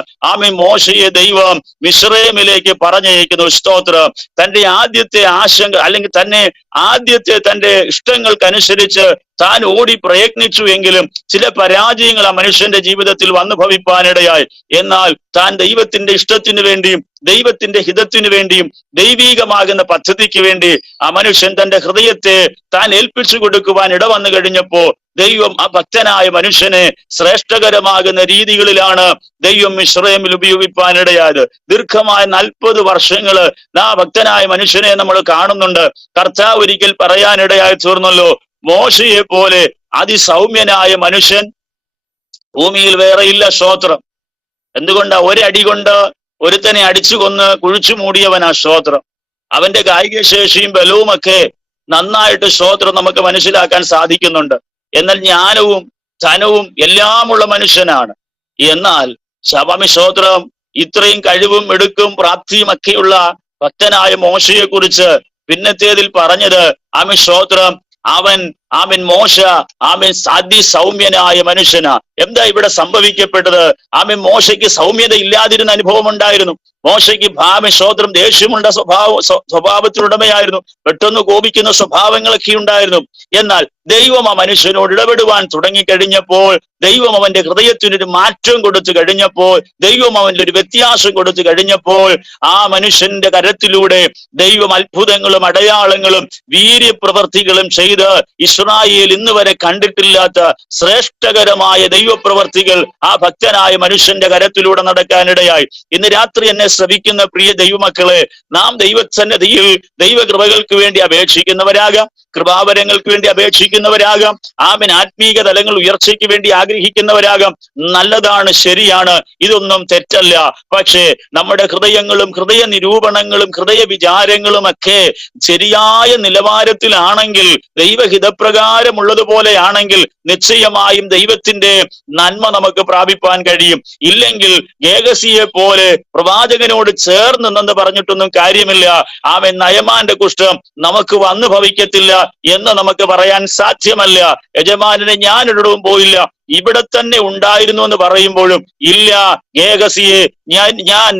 മോശയെ ദൈവം മിസ്രയീമിലേക്ക് പറഞ്ഞയക്കുന്നു. സ്തോത്രം. തന്റെ ആദ്യത്തെ ആശങ്ക അല്ലെങ്കിൽ ആദ്യത്തെ തന്റെ ഇഷ്ടങ്ങൾക്കനുസരിച്ച് താൻ ഓടി പ്രയത്നിച്ചു എങ്കിലും ചില പരാജയങ്ങൾ ആ മനുഷ്യന്റെ ജീവിതത്തിൽ വന്നു ഭവിപ്പാനിടയായി. എന്നാൽ താൻ ദൈവത്തിന്റെ ഇഷ്ടത്തിന് വേണ്ടിയും ദൈവത്തിന്റെ ഹിതത്തിനു വേണ്ടിയും ദൈവീകമാകുന്ന പദ്ധതിക്ക് വേണ്ടി ആ മനുഷ്യൻ തന്റെ ഹൃദയത്തെ താൻ ഏൽപ്പിച്ചു കൊടുക്കുവാൻ ഇടവന്നു കഴിഞ്ഞപ്പോ ദൈവം ആ ഭക്തനായ മനുഷ്യനെ ശ്രേഷ്ഠകരമാകുന്ന രീതികളിലാണ് ദൈവം മിസ്രയീമിൽ ഉപയോഗിപ്പാനിടയായത്. ദീർഘമായ 40 വർഷങ്ങള് ആ ഭക്തനായ മനുഷ്യനെ നമ്മൾ കാണുന്നുണ്ട്. കർത്താവ് ഒരിക്കൽ പറയാനിടയായി തീർന്നല്ലോ, മോശയെ പോലെ അതിസൗമ്യനായ മനുഷ്യൻ ഭൂമിയിൽ വേറെയില്ല. സ്തോത്രം. എന്തുകൊണ്ടാ? ഒരടി കൊണ്ട് ഒരുത്തനെ അടിച്ചു കൊന്ന് കുഴിച്ചു മൂടിയവനാ. സ്തോത്രം. അവന്റെ കായിക ശേഷിയും ബലവും ഒക്കെ നന്നായിട്ട് സ്തോത്രം നമുക്ക് മനസ്സിലാക്കാൻ സാധിക്കുന്നുണ്ട്. എന്നാൽ ജ്ഞാനവും ധനവും എല്ലാമുള്ള മനുഷ്യനാണ്. എന്നാൽ സ്തോത്രം ഇത്രയും കഴിവും എടുക്കും പ്രാപ്തിയും ഒക്കെയുള്ള ഭക്തനായ മോശയെ കുറിച്ച് പിന്നത്തേതിൽ പറഞ്ഞത് സ്തോത്രം മോശ അതിസൗമ്യനായ മനുഷ്യനാ. എന്താ ഇവിടെ സംഭവിക്കപ്പെട്ടത്? മോശയ്ക്ക് സൗമ്യത ഇല്ലാതിരുന്ന അനുഭവം ഉണ്ടായിരുന്നു. മോശയ്ക്ക് സ്തോത്രം ദേഷ്യമുണ്ട സ്വഭാവത്തിനുടമയായിരുന്നു. പെട്ടെന്ന് കോപിക്കുന്ന സ്വഭാവങ്ങളൊക്കെ ഉണ്ടായിരുന്നു. എന്നാൽ ദൈവം ആ മനുഷ്യനോട് ഇടപെടുവാൻ തുടങ്ങിക്കഴിഞ്ഞപ്പോൾ, ദൈവം അവന്റെ ഹൃദയത്തിനൊരു മാറ്റം കൊടുത്തു കഴിഞ്ഞപ്പോൾ, ദൈവം അവന്റെ ഒരു വ്യത്യാസം കൊടുത്തു കഴിഞ്ഞപ്പോൾ ആ മനുഷ്യന്റെ കരത്തിലൂടെ ദൈവം അത്ഭുതങ്ങളും അടയാളങ്ങളും വീര്യപ്രവർത്തികളും ചെയ്ത് ഇസ്രായേൽ ഇന്ന് വരെ കണ്ടിട്ടില്ലാത്ത ശ്രേഷ്ഠകരമായ ദൈവപ്രവർത്തികൾ ആ ഭക്തനായ മനുഷ്യന്റെ കരത്തിലൂടെ നടക്കാനിടയായി. ഇന്ന് രാത്രി എന്നെ ശ്രവിക്കുന്ന പ്രിയ ദൈവമക്കളെ, നാം ദൈവസന്നിധിയിൽ ദൈവകൃപകൾക്ക് വേണ്ടി അപേക്ഷിക്കുന്നവരാകാം, കൃപാവരങ്ങൾക്ക് വേണ്ടി അപേക്ഷിക്കുന്നവരാകാം, ആത്മീക തലങ്ങൾ ഉയർച്ചയ്ക്ക് വേണ്ടി ആഗ്രഹിക്കുന്നവരാകാം. നല്ലതാണ്, ശരിയാണ്, ഇതൊന്നും തെറ്റല്ല. പക്ഷേ നമ്മുടെ ഹൃദയങ്ങളും ഹൃദയ നിരൂപണങ്ങളും ഹൃദയ വിചാരങ്ങളും ഒക്കെ ശരിയായ നിലവാരത്തിലാണെങ്കിൽ, ദൈവഹിതപ്രകാരം ഇഷ്ടപ്രകാരമുള്ളതുപോലെയാണെങ്കിൽ നിശ്ചയമായും ദൈവത്തിന്റെ നന്മ നമുക്ക് പ്രാപിപ്പാൻ കഴിയും. ഇല്ലെങ്കിൽ ഗേഹസിയെ പോലെ പ്രവാചകനോട് ചേർന്ന് നിന്ന് പറഞ്ഞിട്ടൊന്നും കാര്യമില്ല. ആമേൻ. നയമാന്റെ കുഷ്ഠം നമുക്ക് വന്നു ഭവിക്കത്തില്ല എന്ന് നമുക്ക് പറയാൻ സാധ്യമല്ല. യജമാനനെ ഞാൻ ഒരിടവും പോയില്ല, ഇവിടെ തന്നെ ഉണ്ടായിരുന്നു എന്ന് പറയുമ്പോഴും ഇല്ല ഗേഹസിയെ,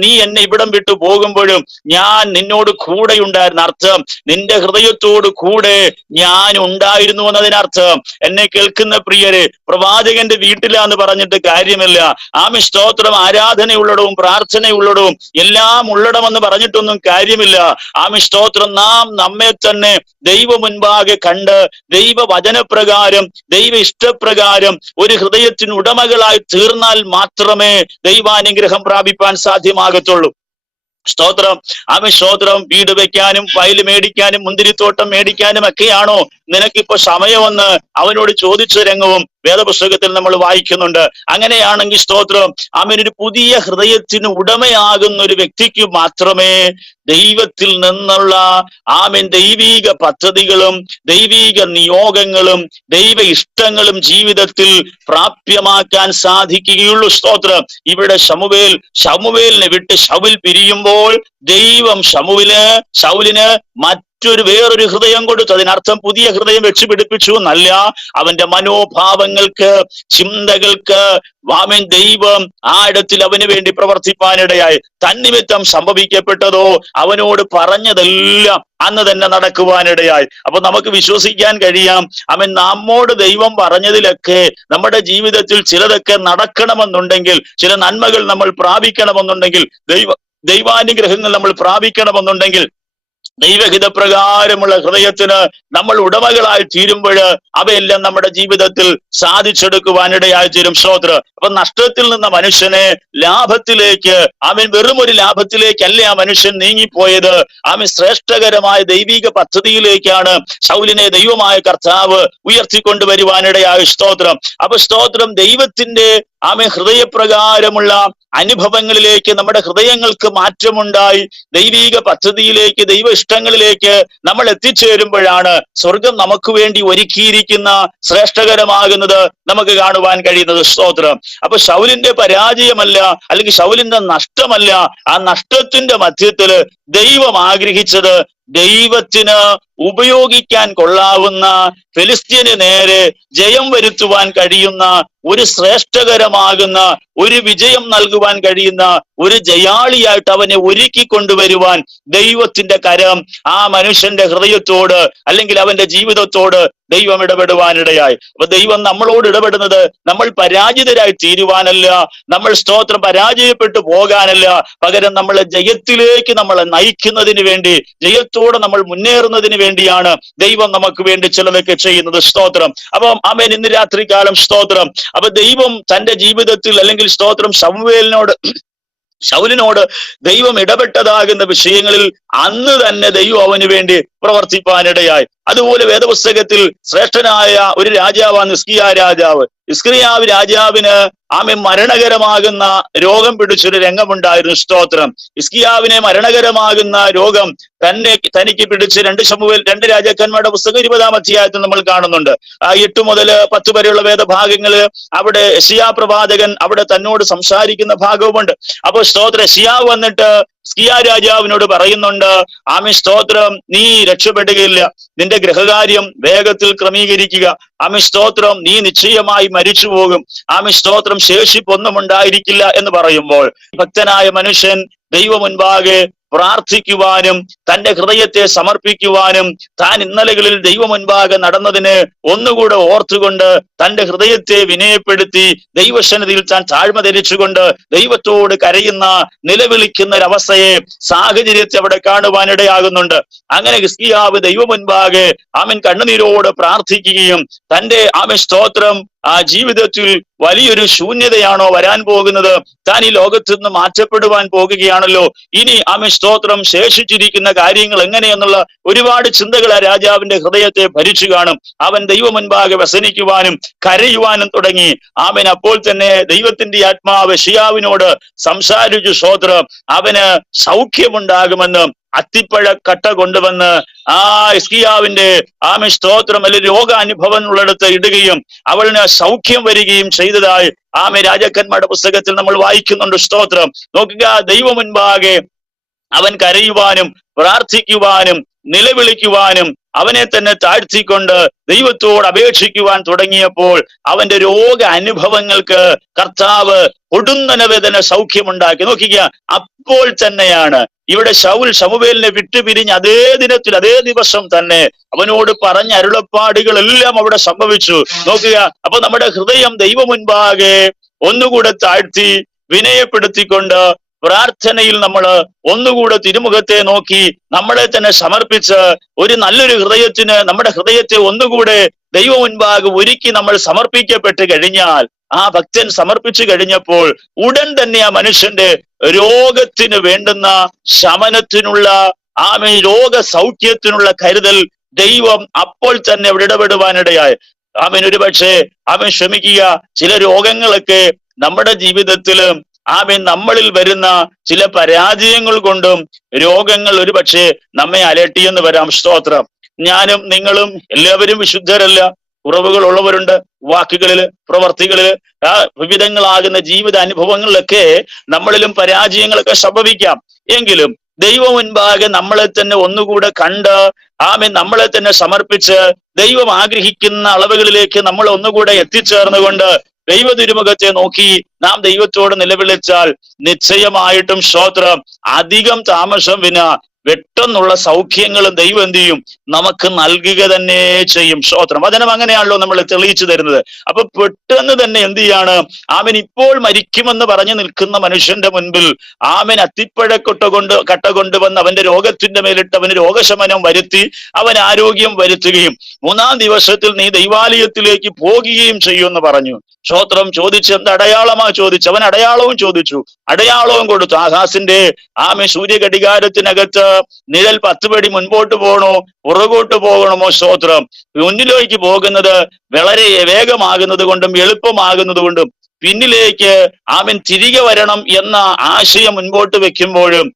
നീ എന്നെ ഇവിടം വിട്ടു പോകുമ്പോഴും ഞാൻ നിന്നോട് കൂടെ ഉണ്ടായിരുന്ന അർത്ഥം നിന്റെ ഹൃദയത്തോട് കൂടെ ഞാൻ ഉണ്ടായിരുന്നു എന്നതിനർത്ഥം. എന്നെ കേൾക്കുന്ന പ്രിയരെ, പ്രവാചകന്റെ വീട്ടിലാന്ന് പറഞ്ഞിട്ട് കാര്യമില്ല. ആമി സ്തോത്രം. ആരാധനയുള്ളടവും പ്രാർത്ഥനയുള്ളടവും എല്ലാം ഉള്ളടമെന്ന് പറഞ്ഞിട്ടൊന്നും കാര്യമില്ല. ആമി സ്തോത്രം. നാം നമ്മെ തന്നെ ദൈവ മുൻപാകെ കണ്ട് ദൈവ വചനപ്രകാരം ദൈവ ഇഷ്ടപ്രകാരം ഒരു ഹൃദയത്തിന് ഉടമകളായി തീർന്നാൽ മാത്രമേ ദൈവാനുഗ്രഹം പ്രാപിപ്പാൻ സാധ്യമാകത്തുള്ളൂ. സ്തോത്രം. ആമേൻ. സ്തോത്രം. വീട് വെക്കാനും വയൽ മേടിക്കാനും മുന്തിരിത്തോട്ടം മേടിക്കാനും ഒക്കെയാണോ നിനക്കിപ്പോ സമയമെന്ന് അവനോട് ചോദിച്ച രംഗവും വേദപുസ്തകത്തിൽ നമ്മൾ വായിക്കുന്നുണ്ട്. അങ്ങനെയാണെങ്കിൽ സ്തോത്രം, ആമേൻ, ഒരു പുതിയ ഹൃദയത്തിന് ഉടമയാകുന്ന ഒരു വ്യക്തിക്ക് മാത്രമേ ദൈവത്തിൽ നിന്നുള്ള ആമേൻ ദൈവീക പദ്ധതികളും ദൈവീക നിയോഗങ്ങളും ദൈവ ഇഷ്ടങ്ങളും ജീവിതത്തിൽ പ്രാപ്യമാക്കാൻ സാധിക്കുകയുള്ളൂ. സ്തോത്രം. ഇവിടെ ശമൂവേലിനെ വിട്ട് ശൗൽ പിരിയുമ്പോൾ ദൈവം ശൗലിന് വേറൊരു ഹൃദയം കൊടുത്തു. അതിനർത്ഥം പുതിയ ഹൃദയം വെച്ച് പിടിപ്പിച്ചു എന്നല്ല. അവന്റെ മനോഭാവങ്ങൾക്ക്, ചിന്തകൾക്ക് ആമേൻ ദൈവം ആ ഇടത്തിൽ അവന് വേണ്ടി പ്രവർത്തിപ്പാനിടയായി. തന്നിമിത്തം സംഭവിക്കപ്പെട്ടതോ അവനോട് പറഞ്ഞതെല്ലാം അന്ന് തന്നെ നടക്കുവാനിടയായി. അപ്പൊ നമുക്ക് വിശ്വസിക്കാൻ കഴിയാം, അവൻ നമ്മോട് ദൈവം പറഞ്ഞതിലൊക്കെ നമ്മുടെ ജീവിതത്തിൽ ചിലതൊക്കെ നടക്കണമെന്നുണ്ടെങ്കിൽ, ചില നന്മകൾ നമ്മൾ പ്രാപിക്കണമെന്നുണ്ടെങ്കിൽ, ദൈവാനുഗ്രഹങ്ങൾ നമ്മൾ പ്രാപിക്കണമെന്നുണ്ടെങ്കിൽ, ദൈവഹിതപ്രകാരമുള്ള ഹൃദയത്തിന് നമ്മൾ ഉടമകളായി തീരുമ്പോൾ അവയെല്ലാം നമ്മുടെ ജീവിതത്തിൽ സാധിച്ചെടുക്കുവാനിടയായി തീരും. സ്തോത്രം. അപ്പൊ നഷ്ടത്തിൽ നിന്ന മനുഷ്യനെ ലാഭത്തിലേക്ക്, അവൻ വെറും ഒരു ലാഭത്തിലേക്കല്ല ആ മനുഷ്യൻ നീങ്ങിപ്പോയത്. അവൻ ശ്രേഷ്ഠകരമായ ദൈവിക പദ്ധതിയിലേക്കാണ് ശൗലിനെ ദൈവമായ കർത്താവ് ഉയർത്തിക്കൊണ്ടുവരുവാനിടയായ. സ്തോത്രം. അപ്പൊ സ്തോത്രം. ദൈവത്തിന്റെ ആമേൻ ഹൃദയപ്രകാരമുള്ള അനുഭവങ്ങളിലേക്ക് നമ്മുടെ ഹൃദയങ്ങൾക്ക് മാറ്റമുണ്ടായി ദൈവീക പദ്ധതിയിലേക്ക്, ദൈവ ഇഷ്ടങ്ങളിലേക്ക് നമ്മൾ എത്തിച്ചേരുമ്പോഴാണ് സ്വർഗം നമുക്ക് വേണ്ടി ഒരുക്കിയിരിക്കുന്ന ശ്രേഷ്ഠകരമാകുന്നത് നമുക്ക് കാണുവാൻ കഴിയുന്നത്. സ്തോത്രം. അപ്പൊ ശൗലിന്റെ പരാജയമല്ല, അല്ലെങ്കിൽ ശൗലിന്റെ നഷ്ടമല്ല, ആ നഷ്ടത്തിന്റെ മധ്യത്തില് ദൈവം ആഗ്രഹിച്ചത് ദൈവത്തിന് ഉപയോഗിക്കാൻ കൊള്ളാവുന്ന, ഫെലിസ്ത്യന് നേരെ ജയം വരുത്തുവാൻ കഴിയുന്ന, ഒരു ശ്രേഷ്ഠകരമാകുന്ന, ഒരു വിജയം നൽകുവാൻ കഴിയുന്ന ഒരു ജയാളിയായിട്ട് അവനെ ഒരുക്കി കൊണ്ടുവരുവാൻ ദൈവത്തിന്റെ കരം ആ മനുഷ്യന്റെ ഹൃദയത്തോട് അല്ലെങ്കിൽ അവന്റെ ജീവിതത്തോട് ദൈവം ഇടപെടുവാനിടയായി. അപ്പൊ ദൈവം നമ്മളോട് ഇടപെടുന്നത് നമ്മൾ പരാജിതരായി തീരുവാനല്ല, നമ്മൾ സ്തോത്രം പരാജയപ്പെട്ടു പോകാനല്ല, പകരം നമ്മളെ ജയത്തിലേക്ക് നമ്മളെ നയിക്കുന്നതിന് വേണ്ടി, ജയത്തോടെ നമ്മൾ മുന്നേറുന്നതിന് വേണ്ടിയാണ് ദൈവം നമുക്ക് വേണ്ടി ചിലതൊക്കെ ചെയ്യുന്നത്. സ്തോത്രം. അപ്പം ആമേൻ. ഇന്ന് രാത്രി കാലം സ്തോത്രം. അപ്പൊ ദൈവം തന്റെ ജീവിതത്തിൽ അല്ലെങ്കിൽ സ്തോത്രം ശൗലിനോട് ദൈവം ഇടപെട്ടതാകുന്ന വിഷയങ്ങളിൽ അന്ന് തന്നെ ദൈവം അവന് വേണ്ടി പ്രവർത്തിപ്പാനിടയായി. അതുപോലെ വേദപുസ്തകത്തിൽ ശ്രേഷ്ഠനായ ഒരു രാജാവാണ് ഹിസ്കിയാ രാജാവ്. ഹിസ്കിയാ രാജാവിന് ആമേൻ മരണകരമാകുന്ന രോഗം പിടിച്ചൊരു രംഗമുണ്ടായിരുന്നു. സ്തോത്രം. ഹിസ്കിയാവിനെ മരണകരമാകുന്ന രോഗം തനിക്ക് പിടിച്ച് 2 രാജാക്കന്മാരുടെ പുസ്തകം 20-ാം അധ്യായത്തിൽ നമ്മൾ കാണുന്നുണ്ട്. 8 മുതൽ 10 വരെയുള്ള വേദഭാഗങ്ങള് അവിടെ യെശയ്യാ പ്രവാചകൻ അവിടെ തന്നോട് സംസാരിക്കുന്ന ഭാഗവുമുണ്ട്. അപ്പൊ സ്തോത്രം. യെശയ്യാവ് വന്നിട്ട് ഹിസ്കിയാ രാജാവിനോട് പറയുന്നുണ്ട്, ആമേൻ സ്തോത്രം, നീ രക്ഷപ്പെടുകയില്ല, നിന്റെ ഗൃഹകാര്യം വേഗത്തിൽ ക്രമീകരിക്കുക. ആമേൻ സ്തോത്രം, നീ നിശ്ചയമായി മരിച്ചു പോകും. ആമേൻ സ്തോത്രം, ശേഷിപ്പൊന്നും ഉണ്ടായിരിക്കില്ല എന്ന് പറയുമ്പോൾ ഭക്തനായ മനുഷ്യൻ ദൈവ മുൻപാകെ പ്രാർത്ഥിക്കുവാനും തന്റെ ഹൃദയത്തെ സമർപ്പിക്കുവാനും താൻ ഇന്നലകളിൽ ദൈവ മുൻപാകെ നടന്നതിന് ഒന്നുകൂടെ ഓർത്തുകൊണ്ട് തന്റെ ഹൃദയത്തെ വിനയപ്പെടുത്തി ദൈവസന്നിധിയിൽ താൻ താഴ്മ ധരിച്ചുകൊണ്ട് ദൈവത്തോട് കരയുന്ന, നിലവിളിക്കുന്ന ഒരവസ്ഥയെ, സാഹചര്യത്തെ അവിടെ കാണുവാനിടയാകുന്നുണ്ട്. അങ്ങനെ ഹിസ്കിയാവ് ദൈവ മുൻപാകെ ആമേൻ കണ്ണുനീരോട് പ്രാർത്ഥിക്കുകയും തന്റെ ആമേൻ സ്തോത്രം ആ ജീവിതത്തിൽ വലിയൊരു ശൂന്യതയാണോ വരാൻ പോകുന്നത്, താൻ ഈ ലോകത്ത് നിന്ന് മാറ്റപ്പെടുവാൻ പോകുകയാണല്ലോ, ഇനി ആമേൻ സ്തോത്രം ശേഷിച്ചിരിക്കുന്ന കാര്യങ്ങൾ എങ്ങനെയെന്നുള്ള ഒരുപാട് ചിന്തകൾ ആ രാജാവിന്റെ ഹൃദയത്തെ ഭരിച്ചു കാണും. അവൻ ദൈവ മുൻപാകെ വ്യസനിക്കുവാനും കരയുവാനും തുടങ്ങി. ആമേൻ. അപ്പോൾ തന്നെ ദൈവത്തിന്റെ ആത്മാവ് യെശയ്യാവിനോട് സംസാരിച്ചു. സ്തോത്രം. അവന് സൗഖ്യമുണ്ടാകുമെന്ന് അത്തിപ്പഴ കട്ട കൊണ്ടുവന്ന് ആ ഹിസ്കിയാവിന്റെ സ്തോത്രം അല്ലെങ്കിൽ രോഗാനുഭവം ഉള്ളിടത്ത് ഇടുകയും അവളിന് സൗഖ്യം വരികയും ചെയ്തതായി രാജാക്കന്മാരുടെ പുസ്തകത്തിൽ നമ്മൾ വായിക്കുന്നുണ്ട്. സ്തോത്രം. നോക്കുക, ദൈവ മുൻപാകെ അവൻ കരയുവാനും പ്രാർത്ഥിക്കുവാനും നിലവിളിക്കുവാനും അവനെ തന്നെ താഴ്ത്തിക്കൊണ്ട് ദൈവത്തോട് അപേക്ഷിക്കുവാൻ തുടങ്ങിയപ്പോൾ അവന്റെ രോഗ അനുഭവങ്ങൾക്ക് കർത്താവ് കൊടുന്നനവേദന സൗഖ്യമുണ്ടാക്കി. നോക്കിക്കുക, അപ്പോൾ തന്നെയാണ് ഇവിടെ ശൗൽ ശമൂവേലിനെ വിട്ടുപിരിഞ്ഞ് അതേ ദിനത്തിൽ അതേ ദിവസം തന്നെ അവനോട് പറഞ്ഞ അരുളപ്പാടുകളെല്ലാം അവിടെ സംഭവിച്ചു. നോക്കുക, അപ്പൊ നമ്മുടെ ഹൃദയം ദൈവ മുൻപാകെ ഒന്നുകൂടെ താഴ്ത്തി വിനയപ്പെടുത്തിക്കൊണ്ട് പ്രാർത്ഥനയിൽ നമ്മൾ ഒന്നുകൂടെ തിരുമുഖത്തെ നോക്കി നമ്മളെ തന്നെ സമർപ്പിച്ച് ഒരു നല്ലൊരു ഹൃദയത്തിന് നമ്മുടെ ഹൃദയത്തെ ഒന്നുകൂടെ ദൈവ മുൻപാകെ ഒരുക്കി നമ്മൾ സമർപ്പിക്കപ്പെട്ട് കഴിഞ്ഞാൽ, ആ ഭക്തൻ സമർപ്പിച്ചു കഴിഞ്ഞപ്പോൾ ഉടൻ തന്നെ ആ മനുഷ്യന്റെ രോഗത്തിന് വേണ്ടുന്ന ശമനത്തിനുള്ള രോഗ സൗഖ്യത്തിനുള്ള കരുതൽ ദൈവം അപ്പോൾ തന്നെ അവിടെ ഇടപെടുവാനിടയായി. ഒരു പക്ഷേ ശ്രമിക്കുക, ചില രോഗങ്ങളൊക്കെ നമ്മുടെ ജീവിതത്തില് നമ്മളിൽ വരുന്ന ചില പരാജയങ്ങൾ കൊണ്ടും രോഗങ്ങൾ ഒരു പക്ഷേ നമ്മെ അലട്ടിയെന്ന് വരാം. സ്തോത്രം. ഞാനും നിങ്ങളും എല്ലാവരും വിശുദ്ധരല്ല, കുറവുകൾ ഉള്ളവരുണ്ട്. വാക്കുകളില്, പ്രവർത്തികളില്, വിവിധങ്ങളാകുന്ന ജീവിത അനുഭവങ്ങളിലൊക്കെ നമ്മളിലും പരാജയങ്ങളൊക്കെ സംഭവിക്കാം. എങ്കിലും ദൈവം മുൻപാകെ നമ്മളെ തന്നെ ഒന്നുകൂടെ കണ്ട് നമ്മളെ തന്നെ സമർപ്പിച്ച് ദൈവം ആഗ്രഹിക്കുന്ന അളവുകളിലേക്ക് നമ്മൾ ഒന്നുകൂടെ എത്തിച്ചേർന്നുകൊണ്ട് ദൈവ തിരുമുഖത്തെ നോക്കി നാം ദൈവത്തോട് നിലവിളിച്ചാൽ നിശ്ചയമായിട്ടും സ്തോത്രം അധികം താമസം വിന പെട്ടെന്നുള്ള സൗഖ്യങ്ങളും ദൈവം എന്ത് ചെയ്യും? നമുക്ക് നൽകുക തന്നെ ചെയ്യും. സ്തോത്രം. വചനം അങ്ങനെയാണല്ലോ നമ്മൾ തെളിയിച്ചു തരുന്നത്. അപ്പൊ പെട്ടെന്ന് തന്നെ എന്ത് ചെയ്യാണ്? ഇപ്പോൾ മരിക്കുമെന്ന് പറഞ്ഞു നിൽക്കുന്ന മനുഷ്യന്റെ മുൻപിൽ കട്ട കൊണ്ടുവന്ന് അവന്റെ രോഗത്തിന്റെ മേലിട്ട് അവന് രോഗശമനം വരുത്തി അവൻ ആരോഗ്യം വരുത്തുകയും 3-ാം ദിവസത്തിൽ നീ ദൈവാലയത്തിലേക്ക് പോകുകയും ചെയ്യുമെന്ന് പറഞ്ഞു. സ്തോത്രം. ചോദിച്ച് എന്ത് അടയാളമാ ചോദിച്ചു. അവൻ അടയാളവും ചോദിച്ചു, അടയാളവും കൊടുത്തു. ആഹാസിന്റെ സൂര്യഘടികാരത്തിനകത്ത് നിഴൽ 10 പടി മുൻപോട്ട് പോകണോ പുറകോട്ട് പോകണമോ? സ്തോത്രം. മുന്നിലേക്ക് പോകുന്നത് വളരെ വേഗമാകുന്നത് കൊണ്ടും എളുപ്പമാകുന്നത് കൊണ്ടും പിന്നിലേക്ക് തിരികെ വരണം എന്ന ആശയം മുൻപോട്ട് വെക്കുമ്പോഴും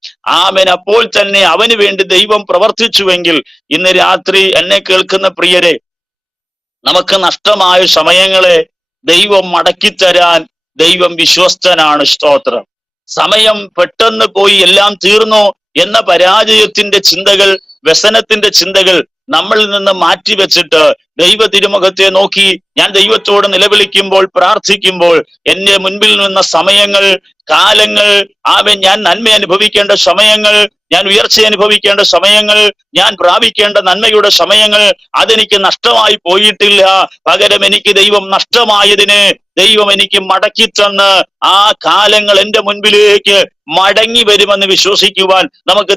അപ്പോൾ തന്നെ അവന് വേണ്ടി ദൈവം പ്രവർത്തിച്ചുവെങ്കിൽ, ഇന്ന് രാത്രി എന്നെ കേൾക്കുന്ന പ്രിയരെ, നമുക്ക് നഷ്ടമായ സമയങ്ങളെ ദൈവം മടക്കിത്തരാൻ ദൈവം വിശ്വസ്തനാണ്. സ്തോത്രം. സമയം പെട്ടെന്ന് പോയി എല്ലാം തീർന്നു എന്ന പരാജയത്തിന്റെ ചിന്തകൾ, വ്യസനത്തിന്റെ ചിന്തകൾ നമ്മളിൽ നിന്ന് മാറ്റിവെച്ചിട്ട് ദൈവ തിരുമുഖത്തെ നോക്കി ഞാൻ ദൈവത്തോട് നിലവിളിക്കുമ്പോൾ, പ്രാർത്ഥിക്കുമ്പോൾ എന്റെ മുൻപിൽ നിന്ന സമയങ്ങൾ, കാലങ്ങൾ, ഞാൻ നന്മ അനുഭവിക്കേണ്ട സമയങ്ങൾ, ഞാൻ ഉയർച്ച അനുഭവിക്കേണ്ട സമയങ്ങൾ, ഞാൻ പ്രാപിക്കേണ്ട നന്മയുടെ സമയങ്ങൾ അതെനിക്ക് നഷ്ടമായി പോയിട്ടില്ല. പകരം എനിക്ക് ദൈവം നഷ്ടമായതിന് ദൈവം എനിക്ക് മടക്കി തന്ന് ആ കാലങ്ങൾ എന്റെ മുൻപിലേക്ക് മടങ്ങി വരുമെന്ന് വിശ്വസിക്കുവാൻ നമുക്ക്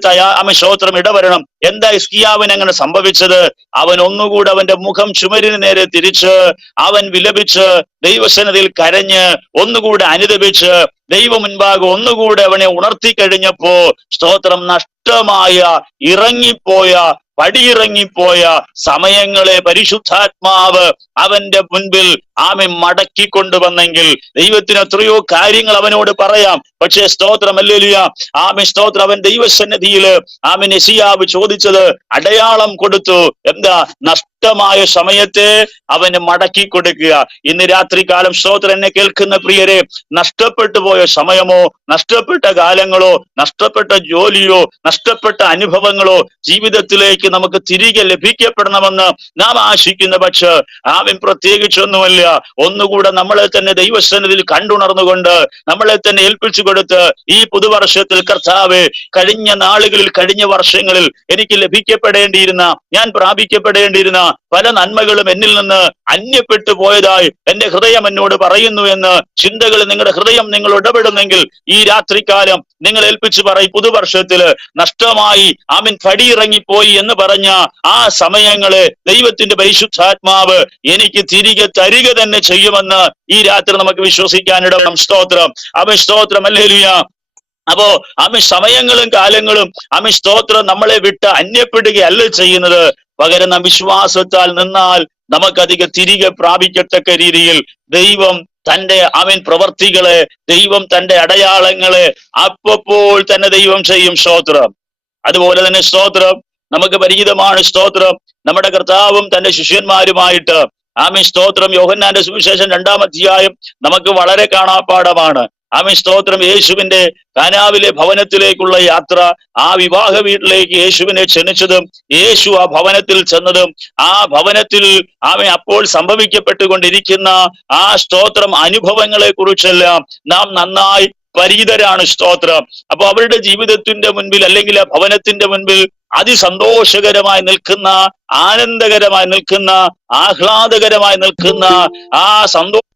സ്തോത്രം ഇടവരണം. എന്താ ഹിസ്കിയാവിന് അങ്ങനെ സംഭവിച്ചത്? അവൻ ഒന്നുകൂടെ അവന്റെ മുഖം ചുമരിന് നേരെ തിരിച്ച് അവൻ വിലപിച്ച് ദൈവസന്നിധിയിൽ കരഞ്ഞ് ഒന്നുകൂടെ അനുദപിച്ച് ദൈവ മുൻപാകെ ഒന്നുകൂടെ അവനെ ഉണർത്തി കഴിഞ്ഞപ്പോ സ്തോത്രം നഷ്ടമായ പടിയിറങ്ങിപ്പോയ സമയങ്ങളെ പരിശുദ്ധാത്മാവ് അവന്റെ മുൻപിൽ മടക്കി കൊണ്ടുവന്നെങ്കിൽ ദൈവത്തിന് എത്രയോ കാര്യങ്ങൾ അവനോട് പറയാം. പക്ഷേ സ്തോത്രം, ഹല്ലേലൂയ, സ്തോത്രം, അവൻ ദൈവസന്നിധിയില് യെശയ്യാവ് ചോദിച്ചത് അടയാളം കൊടുത്തു. എന്താ? നഷ്ടമായ സമയത്തെ അവന് മടക്കി കൊടുക്കുക. ഇന്ന് രാത്രികാലം സ്തോത്രം എന്നെ കേൾക്കുന്ന പ്രിയരെ, നഷ്ടപ്പെട്ടു പോയ സമയമോ, നഷ്ടപ്പെട്ട കാലങ്ങളോ, നഷ്ടപ്പെട്ട ജോലിയോ, നഷ്ടപ്പെട്ട അനുഭവങ്ങളോ ജീവിതത്തിലേക്ക് നമുക്ക് തിരികെ ലഭിക്കപ്പെടണമെന്ന് നാം ആശിക്കുന്ന പക്ഷേ പ്രത്യേകിച്ചൊന്നുമല്ല, ഒന്നുകൂടെ നമ്മളെ തന്നെ ദൈവസന്നിധിയിൽ കണ്ടുണർന്നുകൊണ്ട് നമ്മളെ തന്നെ ഏൽപ്പിച്ചു കൊടുത്ത് ഈ പുതുവർഷത്തിൽ കർത്താവേ, കഴിഞ്ഞ നാളുകളിൽ, കഴിഞ്ഞ വർഷങ്ങളിൽ എനിക്ക് ലഭിക്കപ്പെടേണ്ടിയിരുന്ന, ഞാൻ പ്രാപിക്കപ്പെടേണ്ടിയിരുന്ന പല നന്മകളും എന്നിൽ നിന്ന് അന്യപ്പെട്ടു പോയതായി എന്റെ ഹൃദയം എന്നോട് പറയുന്നു എന്ന് ചിന്തകൾ നിങ്ങളുടെ ഹൃദയം നിങ്ങൾ ഇടപെടുന്നെങ്കിൽ ഈ രാത്രികാലം നിങ്ങൾ ഏൽപ്പിച്ചു പറയും, പുതുവർഷത്തില് നഷ്ടമായി പടിയിറങ്ങിപ്പോയി എന്ന് പറഞ്ഞ ആ സമയങ്ങളെ ദൈവത്തിന്റെ പരിശുദ്ധാത്മാവ് എനിക്ക് തിരികെ തരിക തന്നെ ചെയ്യുമെന്ന് ഈ രാത്രി നമുക്ക് വിശ്വസിക്കാനിടണം. സ്തോത്രം. സ്തോത്രം, ഹല്ലേലൂയ. അപ്പോ സമയങ്ങളും കാലങ്ങളും സ്തോത്രം നമ്മളെ വിട്ട് അന്യപ്പെടുകയല്ല ചെയ്യുന്നത്. പകരം നാം വിശ്വാസത്താൽ നിന്നാൽ നമുക്കധികം തിരികെ പ്രാപിക്കത്തക്ക രീതിയിൽ ദൈവം തന്റെ പ്രവർത്തികളെ, ദൈവം തന്റെ അടയാളങ്ങളെ അപ്പോൾ തന്നെ ദൈവം ചെയ്യും. സ്തോത്രം. അതുപോലെ തന്നെ സ്തോത്രം, നമുക്ക് പരിചിതമാണ് സ്തോത്രം, നമ്മുടെ കർത്താവും തന്റെ ശിഷ്യന്മാരുമായിട്ട് ആമേൻ സ്തോത്രം, യോഹന്നാന്റെ സുവിശേഷം 2-ാം അധ്യായം നമുക്ക് വളരെ കാണാപ്പാഠമാണ്. ആമേൻ സ്തോത്രം, യേശുവിന്റെ കാനാവിലെ ഭവനത്തിലേക്കുള്ള യാത്ര, ആ വിവാഹ വീട്ടിലേക്ക് യേശുവിനെ ക്ഷണിച്ചതും യേശു ആ ഭവനത്തിൽ ചെന്നതും ആ ഭവനത്തിൽ ആമേൻ അപ്പോൾ സംഭവിക്കപ്പെട്ടുകൊണ്ടിരിക്കുന്ന ആ സ്തോത്രം അനുഭവങ്ങളെ കുറിച്ചെല്ലാം നാം നന്നായി പരിചിതരാണ് സ്തോത്രം. അപ്പൊ അവരുടെ ജീവിതത്തിന്റെ മുൻപിൽ അല്ലെങ്കിൽ ആ ഭവനത്തിന്റെ മുൻപിൽ അതിസന്തോഷകരമായി നിൽക്കുന്ന, ആനന്ദകരമായി നിൽക്കുന്ന, ആഹ്ലാദകരമായി നിൽക്കുന്ന ആ സന്തോഷ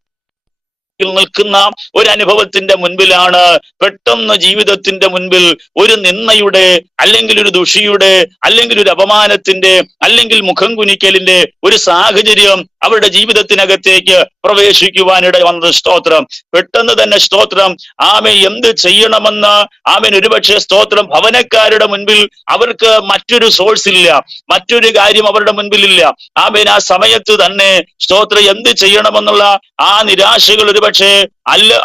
നിൽക്കുന്ന ഒരു അനുഭവത്തിന്റെ മുൻപിലാണ് പെട്ടെന്ന് ജീവിതത്തിന്റെ മുൻപിൽ ഒരു നിന്ദയുടെ, അല്ലെങ്കിൽ ഒരു ദുഷിയുടെ, അല്ലെങ്കിൽ ഒരു അപമാനത്തിന്റെ, അല്ലെങ്കിൽ മുഖം കുനിക്കലിന്റെ ഒരു സാഹചര്യം അവരുടെ ജീവിതത്തിനകത്തേക്ക് പ്രവേശിക്കുവാനിട വന്നത് സ്തോത്രം. പെട്ടെന്ന് തന്നെ സ്തോത്രം ആമേൻ എന്ത് ചെയ്യണമെന്ന് ആമേൻ ഒരുപക്ഷെ സ്തോത്രം ഭവനക്കാരുടെ മുൻപിൽ അവർക്ക് മറ്റൊരു സോഴ്സ് ഇല്ല, മറ്റൊരു കാര്യം അവരുടെ മുൻപിലില്ല. ആമേൻ ആ സമയത്ത് തന്നെ സ്തോത്രം എന്ത് ചെയ്യണമെന്നുള്ള ആ നിരാശകൾ ഒരുപക്ഷെ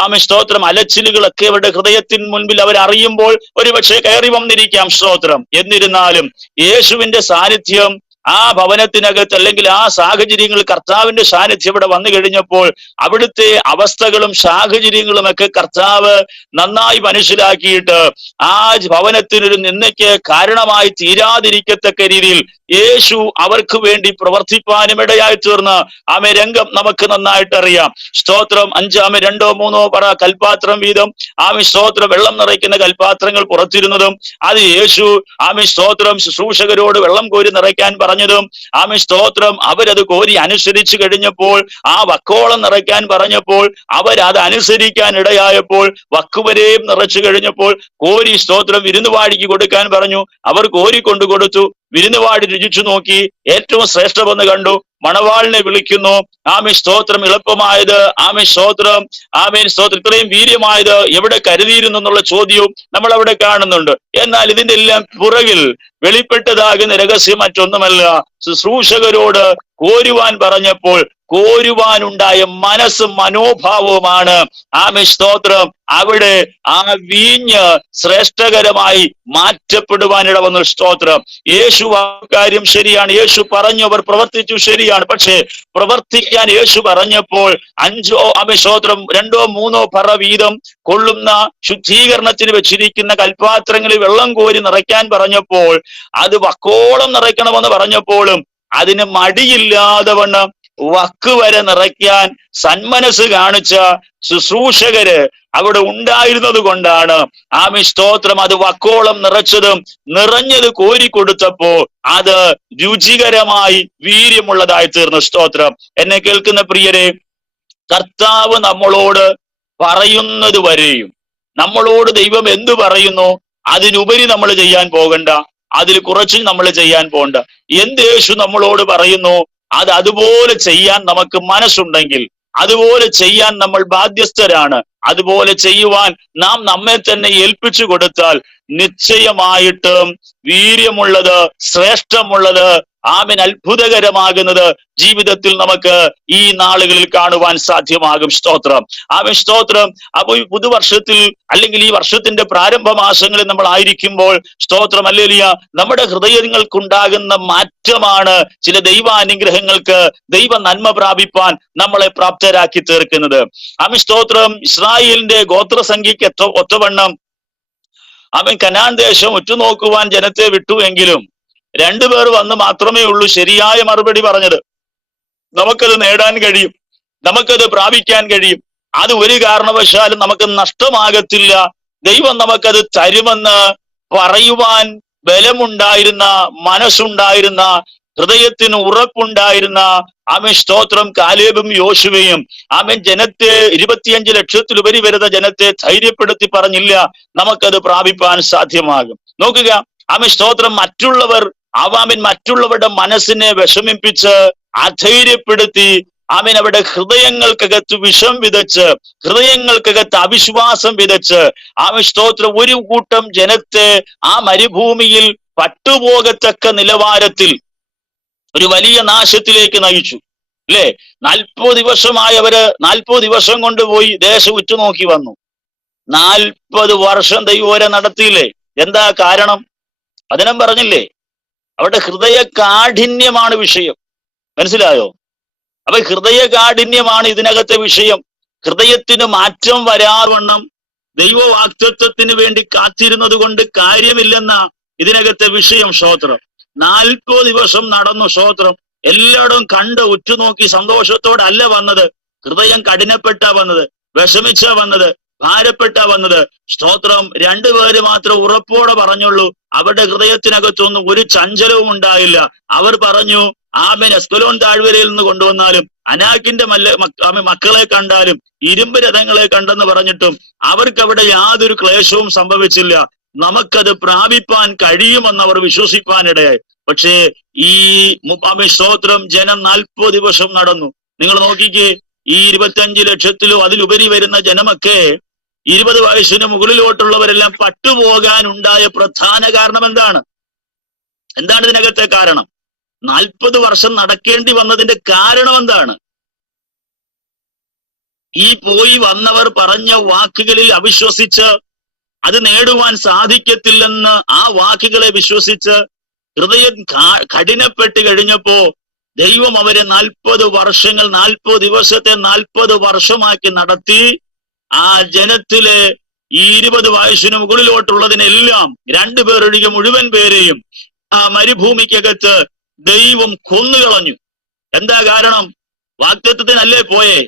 ആമേൻ സ്തോത്രം അലച്ചിലുകളൊക്കെ അവരുടെ ഹൃദയത്തിന് മുൻപിൽ അവർ അറിയുമ്പോൾ ഒരുപക്ഷെ കയറി വന്നിരിക്കാം സ്തോത്രം. എന്നിരുന്നാലും യേശുവിന്റെ സാന്നിധ്യം ആ ഭവനത്തിനകത്ത്, അല്ലെങ്കിൽ ആ സാഹചര്യങ്ങൾ, കർത്താവിന്റെ സാന്നിധ്യം ഇവിടെ വന്നു കഴിഞ്ഞപ്പോൾ അവിടുത്തെ അവസ്ഥകളും സാഹചര്യങ്ങളും ഒക്കെ കർത്താവ് നന്നായി മനസ്സിലാക്കിയിട്ട് ആ ഭവനത്തിനൊരു നിന്ദയ്ക്ക് കാരണമായി തീരാതിരിക്കത്തക്ക രീതിയിൽ യേശു അവർക്ക് വേണ്ടി പ്രവർത്തിപ്പാനും ഇടയായി തീർന്ന് ആമേ രംഗം നമുക്ക് നന്നായിട്ട് അറിയാം സ്തോത്രം. 2-3 പറ കൽപാത്രം വീതം ആമേ സ്തോത്രം വെള്ളം നിറയ്ക്കുന്ന കൽപാത്രങ്ങൾ പുറത്തിരുന്നതും അത് യേശു ആമേ സ്തോത്രം ശുശ്രൂഷകരോട് വെള്ളം കോരി നിറയ്ക്കാൻ പറഞ്ഞതും ആമേ സ്തോത്രം അവരത് കോരി അനുസരിച്ചു കഴിഞ്ഞപ്പോൾ, ആ വക്കോളം നിറയ്ക്കാൻ പറഞ്ഞപ്പോൾ അവരത് അനുസരിക്കാൻ ഇടയായപ്പോൾ വക്കുവരെയും നിറച്ചു കഴിഞ്ഞപ്പോൾ കോരി സ്തോത്രം വിരുന്നുവാടിക്ക് കൊടുക്കാൻ പറഞ്ഞു. അവർ കോരിക്കൊണ്ടു കൊടുത്തു. വിരുന്നുവാടി രുചിച്ചു നോക്കി, ഏറ്റവും ശ്രേഷ്ഠമെന്ന് കണ്ടു. മണവാളിനെ വിളിക്കുന്നു. ആമേൻ സ്തോത്രം എളുപ്പമായത്, ആമേൻ സ്തോത്രം, ആമേൻ സ്തോത്രം ഇത്രയും വീര്യമായത് എവിടെ കരുതിയിരുന്നു എന്നുള്ള ചോദ്യവും നമ്മൾ അവിടെ കാണുന്നുണ്ട്. എന്നാൽ ഇതിന്റെ എല്ലാം പുറകിൽ വെളിപ്പെട്ടതാകുന്ന രഹസ്യം മറ്റൊന്നുമല്ല. ശുശ്രൂഷകരോട് കോരുവാൻ പറഞ്ഞപ്പോൾ കോരുവാനുണ്ടായ മനസ്സും മനോഭാവവുമാണ് ആമേൻ സ്തോത്രം അവിടെ ആ വീഞ്ഞ് ശ്രേഷ്ഠകരമായി മാറ്റപ്പെടുവാനിട വന്നു സ്തോത്രം. യേശു ആ കാര്യം ശരിയാണ്, യേശു പറഞ്ഞു, അവർ പ്രവർത്തിച്ചു ശരിയാണ്. പക്ഷേ പ്രവർത്തിക്കാൻ യേശു പറഞ്ഞപ്പോൾ 5 ആമേൻ സ്തോത്രം 2-3 പറ വീതം കൊള്ളുന്ന ശുദ്ധീകരണത്തിന് വെച്ചിരിക്കുന്ന കൽപാത്രങ്ങളിൽ വെള്ളം കോരി നിറയ്ക്കാൻ പറഞ്ഞപ്പോൾ, അത് വക്കോളം നിറയ്ക്കണമെന്ന് പറഞ്ഞപ്പോഴും അതിന് മടിയില്ലാതെ വണ്ണം വക്ക് വരെ നിറയ്ക്കാൻ സന്മനസ് കാണിച്ച ശുശ്രൂഷകര് അവിടെ ഉണ്ടായിരുന്നത് കൊണ്ടാണ് ആമേൻ സ്തോത്രം അത് വക്കോളം നിറച്ചതും നിറഞ്ഞത് കോരിക്കൊടുത്തപ്പോ അത് രുചികരമായി വീര്യമുള്ളതായി തീർന്നു സ്തോത്രം. എന്നെ കേൾക്കുന്ന പ്രിയരെ, കർത്താവ് നമ്മളോട് പറയുന്നത് വരെയും നമ്മളോട് ദൈവം എന്തു പറയുന്നു അതിനുപരി നമ്മൾ ചെയ്യാൻ പോകണ്ട, അതിൽ കുറച്ചും നമ്മൾ ചെയ്യാൻ പോകണ്ട. എന്ത് യേശു നമ്മളോട് പറയുന്നു അത് അതുപോലെ ചെയ്യാൻ നമുക്ക് മനസ്സുണ്ടെങ്കിൽ, അതുപോലെ ചെയ്യാൻ നമ്മൾ ബാധ്യസ്ഥരാണ്, അതുപോലെ ചെയ്യുവാൻ നാം നമ്മെ തന്നെ ഏൽപ്പിച്ചു കൊടുത്താൽ നിശ്ചയമായിട്ടും വീര്യമുള്ളത്, ശ്രേഷ്ഠമുള്ളത്, ആമേൻ അത്ഭുതകരമാകുന്നത് ജീവിതത്തിൽ നമുക്ക് ഈ നാളുകളിൽ കാണുവാൻ സാധ്യമാകും സ്തോത്രം. ആമേൻ സ്തോത്രം. അപ്പൊ ഈ പുതുവർഷത്തിൽ അല്ലെങ്കിൽ ഈ വർഷത്തിന്റെ പ്രാരംഭ മാസങ്ങളിൽ നമ്മൾ ആയിരിക്കുമ്പോൾ സ്തോത്രം ഹല്ലേലൂയ നമ്മുടെ ഹൃദയങ്ങൾക്കുണ്ടാകുന്ന മാറ്റമാണ് ചില ദൈവാനുഗ്രഹങ്ങൾക്ക്, ദൈവ നന്മ പ്രാപിപ്പാൻ നമ്മളെ പ്രാപ്തരാക്കി തീർക്കുന്നത്. ആമേൻ സ്തോത്രം. ഇസ്രായേലിന്റെ ഗോത്രസംഖ്യക്ക് ഒത്തവണ്ണം അവൻ കനാൻ ദേശം ഉറ്റുനോക്കുവാൻ ജനത്തെ വിട്ടുവെങ്കിലും 2 പേർ വന്ന് മാത്രമേ ഉള്ളൂ ശരിയായ മറുപടി പറഞ്ഞത്. നമുക്കത് നേടാൻ കഴിയും, നമുക്കത് പ്രാപിക്കാൻ കഴിയും, അത് ഒരു കാരണവശാലും നമുക്ക് നഷ്ടമാകത്തില്ല, ദൈവം നമുക്കത് തരുമെന്ന് പറയുവാൻ ബലമുണ്ടായിരുന്ന, മനസ്സുണ്ടായിരുന്ന, ഹൃദയത്തിന് ഉറപ്പുണ്ടായിരുന്ന ആമേൻ സ്തോത്രം കാലേബും യോശുവയും ആമേൻ ജനത്തെ 25 ലക്ഷത്തിലുപരി വരുന്ന ജനത്തെ ധൈര്യപ്പെടുത്തി പറഞ്ഞില്ല നമുക്കത് പ്രാപിപ്പാൻ സാധ്യമാകും. നോക്കുക, ആമേൻ സ്തോത്രം മറ്റുള്ളവർ മറ്റുള്ളവരുടെ മനസ്സിനെ വിഷമിപ്പിച്ച് അധൈര്യപ്പെടുത്തി ആമേൻ അവിടെ ഹൃദയങ്ങൾക്കകത്ത് വിഷം വിതച്ച്, ഹൃദയങ്ങൾക്കകത്ത് അവിശ്വാസം വിതച്ച് ആമേൻ സ്തോത്രം ഒരു കൂട്ടം ജനത്തെ ആ മരുഭൂമിയിൽ പട്ടുപോകത്തക്ക നിലവാരത്തിൽ ഒരു വലിയ നാശത്തിലേക്ക് നയിച്ചു അല്ലേ. 40 ദിവസമായി അവര് 40 ദിവസം കൊണ്ടുപോയി ദേശം ഉറ്റുനോക്കി വന്നു. 40 വർഷം ദൈവം നടത്തിയില്ലേ? എന്താ കാരണം? വചനം പറഞ്ഞില്ലേ, അവരുടെ ഹൃദയ കാഠിന്യമാണ് വിഷയം. മനസ്സിലായോ? അപ്പൊ ഹൃദയ കാഠിന്യമാണ് ഇതിനകത്തെ വിഷയം. ഹൃദയത്തിന് മാറ്റം വരാവണ്ണം ദൈവവാക്തത്വത്തിന് വേണ്ടി കാത്തിരുന്നത് കൊണ്ട് കാര്യമില്ലെന്ന ഇതിനകത്തെ വിഷയം. സ്തോത്രം. 40 ദിവസം നടന്നു. സ്തോത്രം. എല്ലായിടവും കണ്ട് ഉറ്റുനോക്കി സന്തോഷത്തോടെ അല്ല വന്നത്. ഹൃദയം കഠിനപ്പെട്ടാ വന്നത്, വിഷമിച്ചാ വന്നത്, ഭാരപ്പെട്ടാ വന്നത്. സ്തോത്രം. 2 പേര് മാത്രം ഉറപ്പോടെ പറഞ്ഞുള്ളൂ. അവരുടെ ഹൃദയത്തിനകത്തൊന്നും ഒരു ചഞ്ചലവും ഉണ്ടായില്ല. അവർ പറഞ്ഞു, ആമേൻ, എസ്കലോൻ താഴ്വരയിൽ നിന്ന് കൊണ്ടുവന്നാലും അനാക്കിന്റെ മക്കളെ കണ്ടാലും ഇരുമ്പ് രഥങ്ങളെ കണ്ടെന്ന് പറഞ്ഞിട്ടും അവർക്ക് അവിടെ യാതൊരു ക്ലേശവും സംഭവിച്ചില്ല. നമുക്കത് പ്രാപിപ്പാൻ കഴിയുമെന്ന് അവർ വിശ്വസിപ്പാനിടയായി. പക്ഷേ ഈ സ്തോത്രം, ജനം 40 ദിവസം നടന്നു. നിങ്ങൾ നോക്കിക്കേ, ഈ 25 ലക്ഷത്തിലോ അതിലുപരി വരുന്ന ജനമൊക്കെ 20 വയസ്സിന് മുകളിലോട്ടുള്ളവരെല്ലാം പട്ടുപോകാൻ ഉണ്ടായ പ്രധാന കാരണം എന്താണ്? എന്താണ് ഇതിനകത്തെ കാരണം? 40 വർഷം നടക്കേണ്ടി വന്നതിന്റെ കാരണം എന്താണ്? ഈ പോയി വന്നവർ പറഞ്ഞ വാക്കുകളിൽ അവിശ്വസിച്ച്, അത് നേടുവാൻ സാധിക്കത്തില്ലെന്ന് ആ വാക്കുകളെ വിശ്വസിച്ച് ഹൃദയം കഠിനപ്പെട്ട് കഴിഞ്ഞപ്പോ ദൈവം അവരെ 40 വർഷങ്ങൾ, 40 ദിവസത്തെ 40 വർഷമാക്കി നടത്തി. ആ ജനത്തിലെ ഈ 20 വയസ്സിന് മുകളിലോട്ടുള്ളതിനെല്ലാം 2 പേരൊഴികെ മുഴുവൻ പേരെയും ആ മരുഭൂമിക്കകത്ത് ദൈവം കൊന്നുകളഞ്ഞു. എന്താ കാരണം? വാഗ്ദത്തത്തിനല്ലേ പോയേ?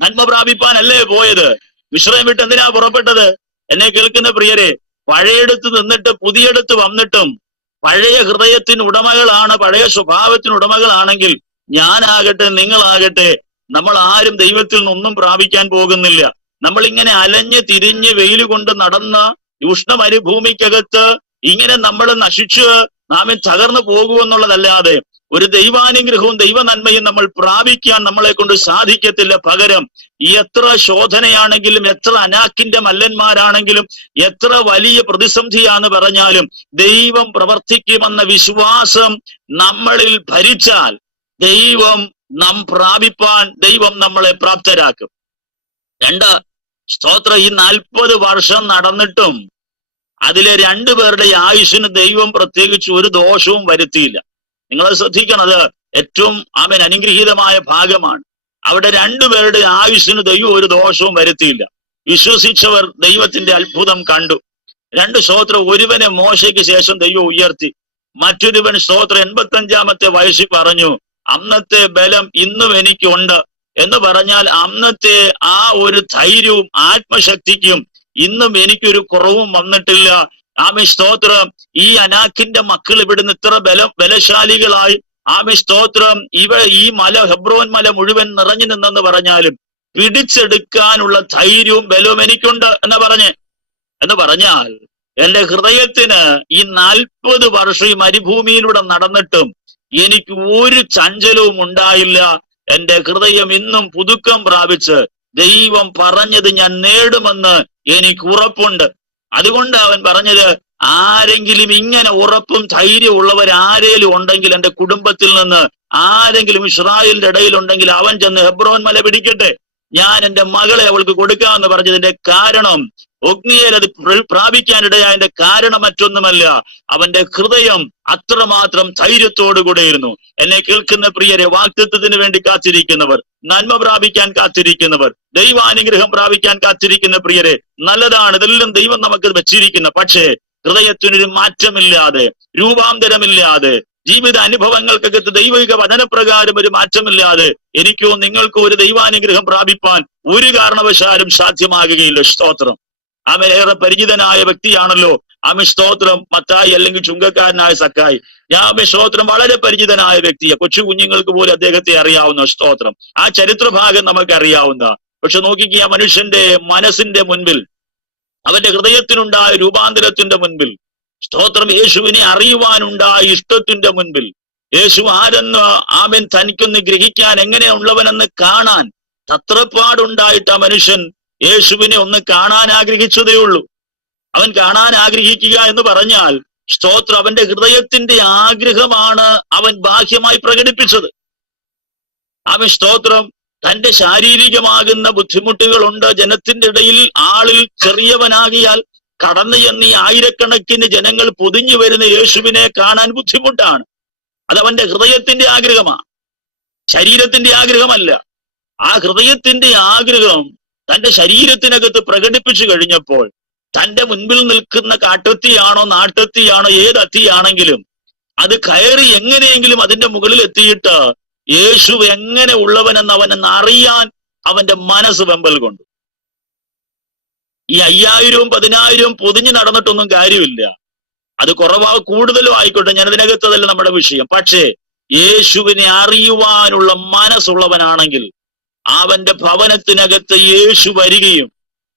നന്മ പ്രാപിപ്പാനല്ലേ പോയത്? മിശ്രയം വിട്ട് എന്തിനാ പുറപ്പെട്ടത്? എന്നെ കേൾക്കുന്ന പ്രിയരെ, പഴയടത്ത് നിന്നിട്ട് പുതിയടത്ത് വന്നിട്ടും പഴയ ഹൃദയത്തിന് ഉടമകളാണ്, പഴയ സ്വഭാവത്തിന് ഉടമകളാണെങ്കിൽ ഞാനാകട്ടെ നിങ്ങളാകട്ടെ നമ്മൾ ആരും ദൈവത്തിൽ നിന്നൊന്നും പ്രാപിക്കാൻ പോകുന്നില്ല. നമ്മളിങ്ങനെ അലഞ്ഞ് തിരിഞ്ഞ് വെയിൽ കൊണ്ട് നടന്ന ഉഷ്ണ മരുഭൂമിക്കകത്ത് ഇങ്ങനെ നമ്മൾ നശിച്ച് നാം തകർന്നു പോകുമെന്നുള്ളതല്ലാതെ ഒരു ദൈവാനുഗ്രഹവും ദൈവ നന്മയും നമ്മൾ പ്രാപിക്കാൻ നമ്മളെ കൊണ്ട് സാധിക്കത്തില്ല. പകരം എത്ര ശോധനയാണെങ്കിലും, എത്ര അനാക്കിന്റെ മല്ലന്മാരാണെങ്കിലും, എത്ര വലിയ പ്രതിസന്ധിയാന്ന് പറഞ്ഞാലും ദൈവം പ്രവർത്തിക്കുമെന്ന വിശ്വാസം നമ്മളിൽ ഭരിച്ചാൽ ദൈവം പ്രാപിപ്പാൻ ദൈവം നമ്മളെ പ്രാപ്തരാക്കും. 2 സ്തോത്രം. ഈ 40 വർഷം നടന്നിട്ടും അതിലെ 2 പേരുടെ ആയുസ്സിന് ദൈവം പ്രത്യേകിച്ച് ഒരു ദോഷവും വരുത്തിയില്ല. നിങ്ങൾ ശ്രദ്ധിക്കണത് ഏറ്റവും അനുഗ്രഹീതമായ ഭാഗമാണ്. അവിടെ 2 പേരുടെ ആയുസ്സിന് ദൈവം ഒരു ദോഷവും വരുത്തിയില്ല. വിശ്വസിച്ചവർ ദൈവത്തിന്റെ അത്ഭുതം കണ്ടു. 2 സ്തോത്രം. ഒരുവനെ മോശയ്ക്ക് ശേഷം ദൈവം ഉയർത്തി. മറ്റൊരുവൻ സ്തോത്രം 85-ാമത്തെ വയസ്സിൽ പറഞ്ഞു, അന്നത്തെ ബലം ഇന്നും എനിക്കുണ്ട് എന്ന് പറഞ്ഞാൽ അന്നത്തെ ആ ഒരു ധൈര്യവും ആത്മശക്തിക്കും ഇന്നും എനിക്കൊരു കുറവും വന്നിട്ടില്ല. സ്തോത്രം. ഈ അനാക്കിന്റെ മക്കൾ ഇവിടുന്ന് ഇത്ര ബലശാലികളായി സ്തോത്രം, ഈ മല, ഹെബ്രോൻ മല മുഴുവൻ നിറഞ്ഞു നിന്നെന്ന് പറഞ്ഞാലും പിടിച്ചെടുക്കാനുള്ള ധൈര്യവും ബലവും എനിക്കുണ്ട് എന്ന് പറഞ്ഞാൽ എന്റെ ഹൃദയത്തിന് ഈ 40 വർഷം ഈ മരുഭൂമിയിലൂടെ നടന്നിട്ടും എനിക്ക് ഒരു ചഞ്ചലവും ഉണ്ടായില്ല. എന്റെ ഹൃദയം ഇന്നും പുതുക്കം പ്രാപിച്ച് ദൈവം പറഞ്ഞത് ഞാൻ നേടുമെന്ന് എനിക്ക് ഉറപ്പുണ്ട്. അതുകൊണ്ട് അവൻ പറഞ്ഞത്, ആരെങ്കിലും ഇങ്ങനെ ഉറപ്പും ധൈര്യം ഉള്ളവരാരേലും ഉണ്ടെങ്കിൽ, എന്റെ കുടുംബത്തിൽ നിന്ന് ആരെങ്കിലും ഇസ്രായേലിന്റെ ഇടയിലുണ്ടെങ്കിൽ അവൻ ചെന്ന് ഹെബ്രോൻ മല പിടിക്കട്ടെ, ഞാൻ എന്റെ മകളെ അവൾക്ക് കൊടുക്കാമെന്ന് പറഞ്ഞതിന്റെ കാരണം, ഒഗ്നിയേൽ അത് പ്രാപിക്കാനിടയായതിന്റെ കാരണം മറ്റൊന്നുമല്ല, അവന്റെ ഹൃദയം അത്രമാത്രം ധൈര്യത്തോടുകൂടെയിരുന്നു. എന്നെ കേൾക്കുന്ന പ്രിയരെ, വാഗ്ദത്തത്തിന് വേണ്ടി കാത്തിരിക്കുന്നവർ, നന്മ പ്രാപിക്കാൻ കാത്തിരിക്കുന്നവർ, ദൈവാനുഗ്രഹം പ്രാപിക്കാൻ കാത്തിരിക്കുന്ന പ്രിയരെ, നല്ലതാണ്, ഇതെല്ലാം ദൈവം നമുക്ക് വെച്ചിരിക്കുന്ന. പക്ഷേ ഹൃദയത്തിനൊരു മാറ്റമില്ലാതെ, രൂപാന്തരമില്ലാതെ, ജീവിത അനുഭവങ്ങൾക്കകത്ത് ദൈവിക വചനപ്രകാരം ഒരു മാറ്റമില്ലാതെ എനിക്കോ നിങ്ങൾക്കോ ഒരു ദൈവാനുഗ്രഹം പ്രാപിപ്പാൻ ഒരു കാരണവശാലും സാധ്യമാകുകയില്ല. സ്തോത്രം. ഏറെ പരിചിതനായ വ്യക്തിയാണല്ലോ സ്തോത്രം മത്തായി, അല്ലെങ്കിൽ ചുങ്കക്കാരനായ സക്കായി. സ്തോത്രം വളരെ പരിചിതനായ വ്യക്തിയെ, കൊച്ചു കുഞ്ഞുങ്ങൾക്ക് പോലും അദ്ദേഹത്തെ അറിയാവുന്ന. സ്തോത്രം. ആ ചരിത്രഭാഗം നമുക്ക് അറിയാവുന്ന. പക്ഷെ നോക്കിക്കുക, മനുഷ്യന്റെ മനസ്സിന്റെ മുൻപിൽ, അവന്റെ ഹൃദയത്തിനുണ്ടായ രൂപാന്തരത്തിന്റെ മുൻപിൽ, സ്തോത്രം, യേശുവിനെ അറിയുവാനുണ്ടായ ഇഷ്ടത്തിന്റെ മുൻപിൽ, യേശു ആരെന്ന് തനിക്കൊന്ന് ഗ്രഹിക്കാൻ, എങ്ങനെയുള്ളവനെന്ന് കാണാൻ തത്രപ്പാടുണ്ടായിട്ട് ആ മനുഷ്യൻ യേശുവിനെ ഒന്ന് കാണാൻ ആഗ്രഹിച്ചതേ ഉള്ളൂ. അവൻ കാണാൻ ആഗ്രഹിക്കുക എന്ന് പറഞ്ഞാൽ സ്തോത്രം, അവന്റെ ഹൃദയത്തിന്റെ ആഗ്രഹമാണ് അവൻ ബാഹ്യമായി പ്രകടിപ്പിച്ചത്. സ്തോത്രം, തന്റെ ശാരീരികമാകുന്ന ബുദ്ധിമുട്ടുകളുണ്ട്. ജനത്തിന്റെ ഇടയിൽ ആളിൽ ചെറിയവനാകിയാൽ കടന്നു ചെന്ന് ഈ ആയിരക്കണക്കിന് ജനങ്ങൾ പൊതിഞ്ഞു വരുന്ന യേശുവിനെ കാണാൻ ബുദ്ധിമുട്ടാണ്. അതവന്റെ ഹൃദയത്തിന്റെ ആഗ്രഹമാണ്, ശരീരത്തിന്റെ ആഗ്രഹമല്ല. ആ ഹൃദയത്തിന്റെ ആഗ്രഹം തന്റെ ശരീരത്തിനകത്ത് പ്രകടിപ്പിച്ചു കഴിഞ്ഞപ്പോൾ തന്റെ മുൻപിൽ നിൽക്കുന്ന കാട്ടത്തിയാണോ നാട്ടത്തിയാണോ ഏത് അത്തിയാണെങ്കിലും അത് കയറി എങ്ങനെയെങ്കിലും അതിന്റെ മുകളിൽ എത്തിയിട്ട് യേശു എങ്ങനെ ഉള്ളവനെന്ന് അവനെന്ന് അറിയാൻ അവന്റെ മനസ്സ് വെമ്പൽ കൊണ്ടു. ഈ 5000 10,000 പൊതിഞ്ഞു നടന്നിട്ടൊന്നും കാര്യമില്ല. അത് കൂടുതലും ആയിക്കോട്ടെ, ഞാനതിനകത്തതല്ല നമ്മുടെ വിഷയം. പക്ഷേ യേശുവിനെ അറിയുവാനുള്ള മനസ്സുള്ളവനാണെങ്കിൽ അവന്റെ ഭവനത്തിനകത്ത് യേശു വരികയും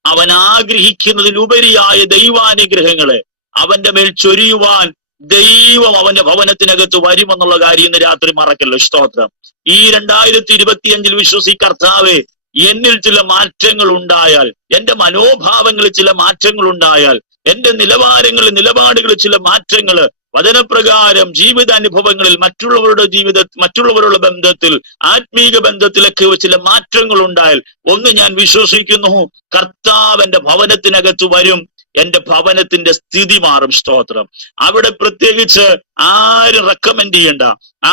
അവൻ ആഗ്രഹിക്കുന്നതിലുപരിയായ ദൈവാനുഗ്രഹങ്ങളെ അവന്റെ മേൽ ചൊരിയുവാൻ ദൈവം അവന്റെ ഭവനത്തിനകത്ത് വരുമെന്നുള്ള കാര്യം ഇന്ന് രാത്രി മറക്കല്ലോ. സ്തോത്രം. ഈ 2025 വിശ്വസി കർത്താവേ, എന്നിൽ ചില മാറ്റങ്ങൾ ഉണ്ടായാൽ, എന്റെ മനോഭാവങ്ങളിൽ ചില മാറ്റങ്ങൾ ഉണ്ടായാൽ, എന്റെ നിലപാടുകളിൽ ചില മാറ്റങ്ങള് വചനപ്രകാരം ജീവിതാനുഭവങ്ങളിൽ മറ്റുള്ളവരുടെ ബന്ധത്തിൽ ആത്മീക ബന്ധത്തിലൊക്കെ ചില മാറ്റങ്ങൾ ഉണ്ടായാൽ ഒന്ന് ഞാൻ വിശ്വസിക്കുന്നു, കർത്താവ് എന്റെ ഭവനത്തിനകത്ത് വരും, എന്റെ ഭവനത്തിന്റെ സ്ഥിതി മാറും. സ്തോത്രം. അവിടെ പ്രത്യേകിച്ച് ആരും റെക്കമെൻഡ് ചെയ്യണ്ട,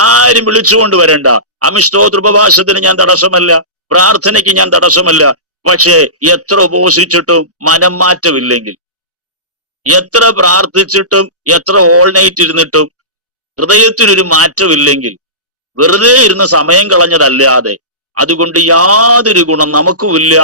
ആരും വിളിച്ചുകൊണ്ട് വരണ്ട. സ്തോത്ര ഉപവാസത്തിന് ഞാൻ തടസ്സമല്ല, പ്രാർത്ഥനയ്ക്ക് ഞാൻ തടസ്സമല്ല. പക്ഷേ എത്ര ഉപവസിച്ചിട്ടും മനം മാറ്റമില്ലെങ്കിൽ, എത്ര പ്രാർത്ഥിച്ചിട്ടും എത്ര ഓൾ നൈറ്റ് ഇരുന്നിട്ടും ഹൃദയത്തിനൊരു മാറ്റമില്ലെങ്കിൽ വെറുതെ ഇരുന്ന് സമയം കളഞ്ഞതല്ലാതെ അതുകൊണ്ട് യാതൊരു ഗുണം നമുക്കുമില്ല,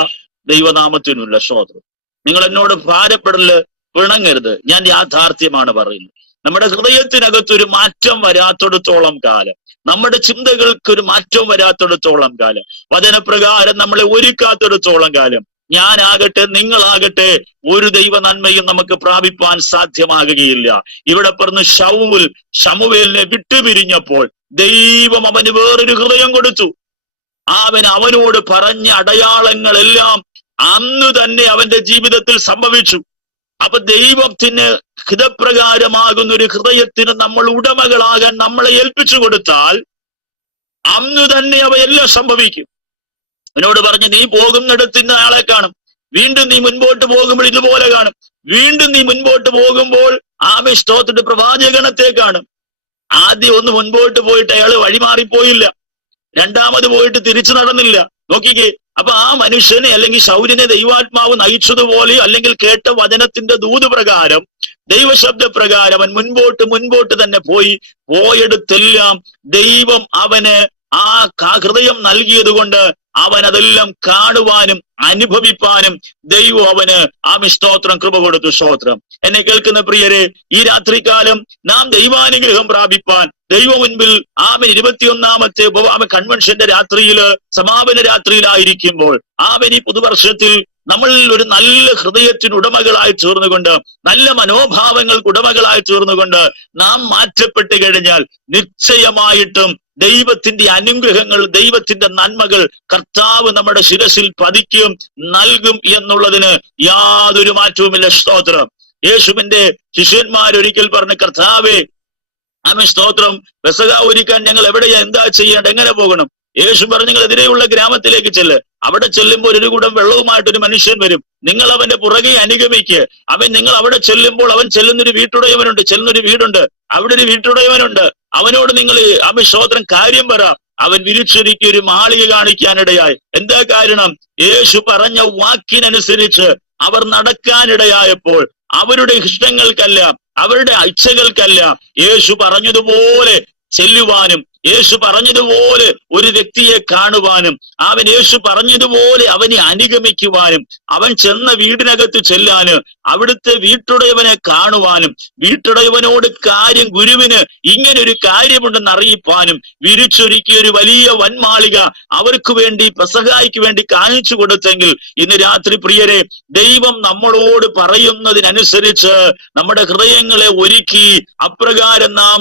ദൈവനാമത്തിനുമില്ല. സ്തോത്രം. നിങ്ങൾ എന്നോട് ഭാരപ്പെടല്, പിണങ്ങരുത്. ഞാൻ യാഥാർത്ഥ്യമാണ് പറയുന്നത്. നമ്മുടെ ഹൃദയത്തിനകത്തൊരു മാറ്റം വരാത്തിടത്തോളം കാലം, നമ്മുടെ ചിന്തകൾക്കൊരു മാറ്റം വരാത്തിടത്തോളം കാലം, വചനപ്രകാരം നമ്മളെ ഒരുക്കാത്തിടത്തോളം കാലം, ഞാനാകട്ടെ നിങ്ങളാകട്ടെ ഒരു ദൈവ നന്മയും നമുക്ക് പ്രാപിപ്പാൻ സാധ്യമാകുകയില്ല. ഇവിടെ പറഞ്ഞ് ശമൂവേലിനെ വിട്ടുപിരിഞ്ഞപ്പോൾ ദൈവം അവന് വേറൊരു ഹൃദയം കൊടുത്തു. അവനോട് പറഞ്ഞ അടയാളങ്ങളെല്ലാം അന്ന് തന്നെ അവന്റെ ജീവിതത്തിൽ സംഭവിച്ചു. അപ്പൊ ദൈവത്തിന് ഹിതപ്രകാരമാകുന്ന ഒരു ഹൃദയത്തിന് നമ്മൾ ഉടമകളാകാൻ നമ്മളെ ഏൽപ്പിച്ചു കൊടുത്താൽ അന്ന് തന്നെ അവയെല്ലാം സംഭവിക്കും. അവനോട് പറഞ്ഞു, നീ പോകുന്നിടത്ത് ഇന്ന ആളെ കാണും, വീണ്ടും നീ മുൻപോട്ട് പോകുമ്പോൾ ഇതുപോലെ കാണും, വീണ്ടും നീ മുൻപോട്ട് പോകുമ്പോൾ സ്തോത്രത്തിന്റെ പ്രവാചകഗണത്തെ കാണും. ആദ്യം ഒന്ന് മുൻപോട്ട് പോയിട്ട് അയാള് വഴിമാറിപ്പോയില്ല, രണ്ടാമത് പോയിട്ട് തിരിച്ചു നടന്നില്ല. നോക്കിക്കേ. അപ്പൊ ആ മനുഷ്യനെ അല്ലെങ്കിൽ ശൗര്യനെ ദൈവാത്മാവ് നയിച്ചതുപോലെ അല്ലെങ്കിൽ കേട്ട വചനത്തിന്റെ ദൂത് പ്രകാരം, ദൈവശബ്ദ പ്രകാരം അവൻ മുൻപോട്ട് തന്നെ പോയെടുത്തെല്ലാം ദൈവം അവന് ആ ഹൃദയം നൽകിയത് കൊണ്ട് അവൻ അതെല്ലാം കാണുവാനും അനുഭവിപ്പാനും ദൈവം അവന് സ്തോത്രം കൃപ കൊടുത്തു. സ്തോത്രം. എന്നെ കേൾക്കുന്ന പ്രിയരെ, ഈ രാത്രികാലം നാം ദൈവാനുഗ്രഹം പ്രാപിപ്പാൻ ദൈവ മുൻപിൽ 21ാമത്തെ കൺവെൻഷന്റെ രാത്രിയില്, സമാപന രാത്രിയിലായിരിക്കുമ്പോൾ ഈ പുതുവർഷത്തിൽ നമ്മൾ ഒരു നല്ല ഹൃദയത്തിന് ഉടമകളായി തീർന്നുകൊണ്ട്, നല്ല മനോഭാവങ്ങൾക്ക് ഉടമകളായി തീർന്നുകൊണ്ട് നാം മാറ്റപ്പെട്ട് കഴിഞ്ഞാൽ നിശ്ചയമായിട്ടും ദൈവത്തിന്റെ അനുഗ്രഹങ്ങൾ, ദൈവത്തിന്റെ നന്മകൾ കർത്താവ് നമ്മുടെ ശിരസിൽ പതിക്കും, നൽകും എന്നുള്ളതിന് യാതൊരു മാറ്റവുമില്ല. സ്തോത്രം. യേശുവിന്റെ ശിഷ്യന്മാരൊരിക്കൽ പറഞ്ഞ്, കർത്താവേ സ്തോത്രം, പെസഹ ഒരുക്കാൻ ഞങ്ങൾ എവിടെയാ, എന്താ ചെയ്യേണ്ട, എങ്ങനെ പോകണം? യേശു പറഞ്ഞു, നിങ്ങൾ എതിരെയുള്ള ഗ്രാമത്തിലേക്ക് ചെല്ല്. അവിടെ ചെല്ലുമ്പോൾ ഒരു കുടം വെള്ളവുമായിട്ടൊരു മനുഷ്യൻ വരും, നിങ്ങൾ അവന്റെ പുറകെ അനുഗമിക്ക്. നിങ്ങൾ അവിടെ ചെല്ലുമ്പോൾ അവൻ ചെല്ലുന്നൊരു വീടുണ്ട്, അവിടെ ഒരു വീട്ടുടയവനുണ്ട്. അവനോട് നിങ്ങൾ സ്തോത്രം കാര്യം പറ. അവൻ വിരിച്ചൊരുക്കി ഒരു മാളിക കാണിക്കാനിടയായി. എന്താ കാരണം? യേശു പറഞ്ഞ വാക്കിനനുസരിച്ച് അവർ നടക്കാനിടയായപ്പോൾ അവരുടെ ഇഷ്ടങ്ങൾക്കല്ല, അവരുടെ ഇച്ഛകൾക്കല്ല, യേശു പറഞ്ഞതുപോലെ ചെല്ലുവാനും, യേശു പറഞ്ഞതുപോലെ ഒരു വ്യക്തിയെ കാണുവാനും, യേശു പറഞ്ഞതുപോലെ അവനെ അനുഗമിക്കുവാനും, അവൻ ചെന്ന വീടിനകത്ത് ചെല്ലാന്, അവിടുത്തെ വീട്ടുടയവനെ കാണുവാനും, വീട്ടുടയവനോട് ഗുരുവിന് ഇങ്ങനെ ഒരു കാര്യമുണ്ടെന്ന് അറിയിപ്പാനും വിരിച്ചൊരുക്കിയ ഒരു വലിയ വൻമാളിക അവർക്ക് വേണ്ടി, പെസഹായ്ക്ക് വേണ്ടി കാണിച്ചു കൊടുത്തെങ്കിൽ ഇന്ന് രാത്രി പ്രിയരെ, ദൈവം നമ്മളോട് പറയുന്നതിനനുസരിച്ച് നമ്മുടെ ഹൃദയങ്ങളെ ഒരുക്കി അപ്രകാരം നാം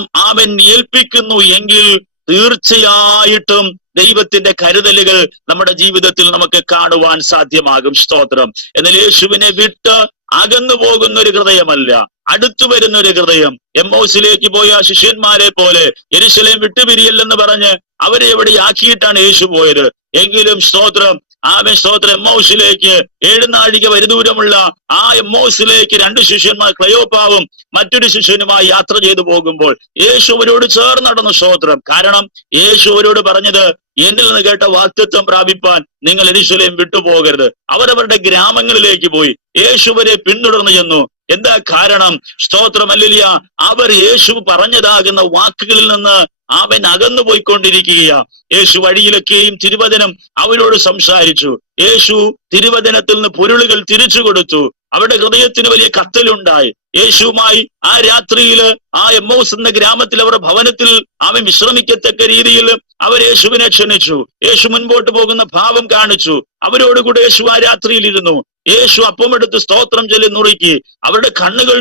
ഏൽപ്പിക്കുന്നു എങ്കിൽ തീർച്ചയായിട്ടും ദൈവത്തിന്റെ കരുതലുകൾ നമ്മുടെ ജീവിതത്തിൽ നമുക്ക് കാണുവാൻ സാധ്യമാകും. സ്തോത്രം. എന്നാൽ യേശുവിനെ വിട്ട് അകന്നു പോകുന്ന ഒരു ഹൃദയമല്ല, അടുത്തു വരുന്ന ഒരു ഹൃദയം. എമ്മോസിലേക്ക് പോയ ശിഷ്യന്മാരെ പോലെ യെരൂശലേം വിട്ടുപിരിയല്ലെന്ന് പറഞ്ഞ് അവരെ എവിടെ ആക്കിയിട്ടാണ് യേശു പോയത്. എങ്കിലും സ്തോത്രം, ആമേൻ സ്തോത്രം. എമ്മൗസിലേക്ക് 7 നാഴിക പരിദൂരമുള്ള ആ എമ്മൗസിലേക്ക് 2 ശിഷ്യന്മാർ ക്ലയോപ്പാവും മറ്റൊരു ശിഷ്യനുമായി യാത്ര ചെയ്തു പോകുമ്പോൾ യേശു അവരോട് ചേർന്ന് നടന്നു. സ്തോത്രം. കാരണം യേശു അവരോട് പറഞ്ഞത്, എന്നിൽ നിന്ന് കേട്ട വാഗ്ദത്തം പ്രാപിപ്പാൻ നിങ്ങൾ യെരൂശലേം വിട്ടുപോകരുത്. അവരവരുടെ ഗ്രാമങ്ങളിലേക്ക് പോയി. യേശുവരെ പിന്തുടർന്നു ചെന്നു. എന്താ കാരണം? സ്തോത്രം. ഹല്ലേലൂയ. അവർ യേശു പറഞ്ഞതാകുന്ന വാക്കുകളിൽ നിന്ന് അവൻ അകന്നു പോയിക്കൊണ്ടിരിക്കുകയാ. യേശു വഴിയിലൊക്കെയും തിരുവചനം അവരോട് സംസാരിച്ചു. യേശു തിരുവചനത്തിൽ നിന്ന് പൊരുളുകൾ തിരിച്ചു കൊടുത്തു. അവരുടെ ഹൃദയത്തിന് വലിയ കത്തലുണ്ടായി. യേശുവുമായി ആ രാത്രിയില് ആ എമ്മൗസ് എന്ന ഗ്രാമത്തിൽ അവർ ഭവനത്തിൽ അവൻ വിശ്രമിക്കത്തക്ക രീതിയിൽ അവർ യേശുവിനെ ക്ഷണിച്ചു. യേശു മുൻപോട്ട് പോകുന്ന ഭാവം കാണിച്ചു. അവരോടുകൂടെ യേശു ആ രാത്രിയിൽ ഇരുന്നു. യേശു അപ്പമെടുത്ത് സ്തോത്രം ചൊല്ലി നുറുക്കി. അവരുടെ കണ്ണുകൾ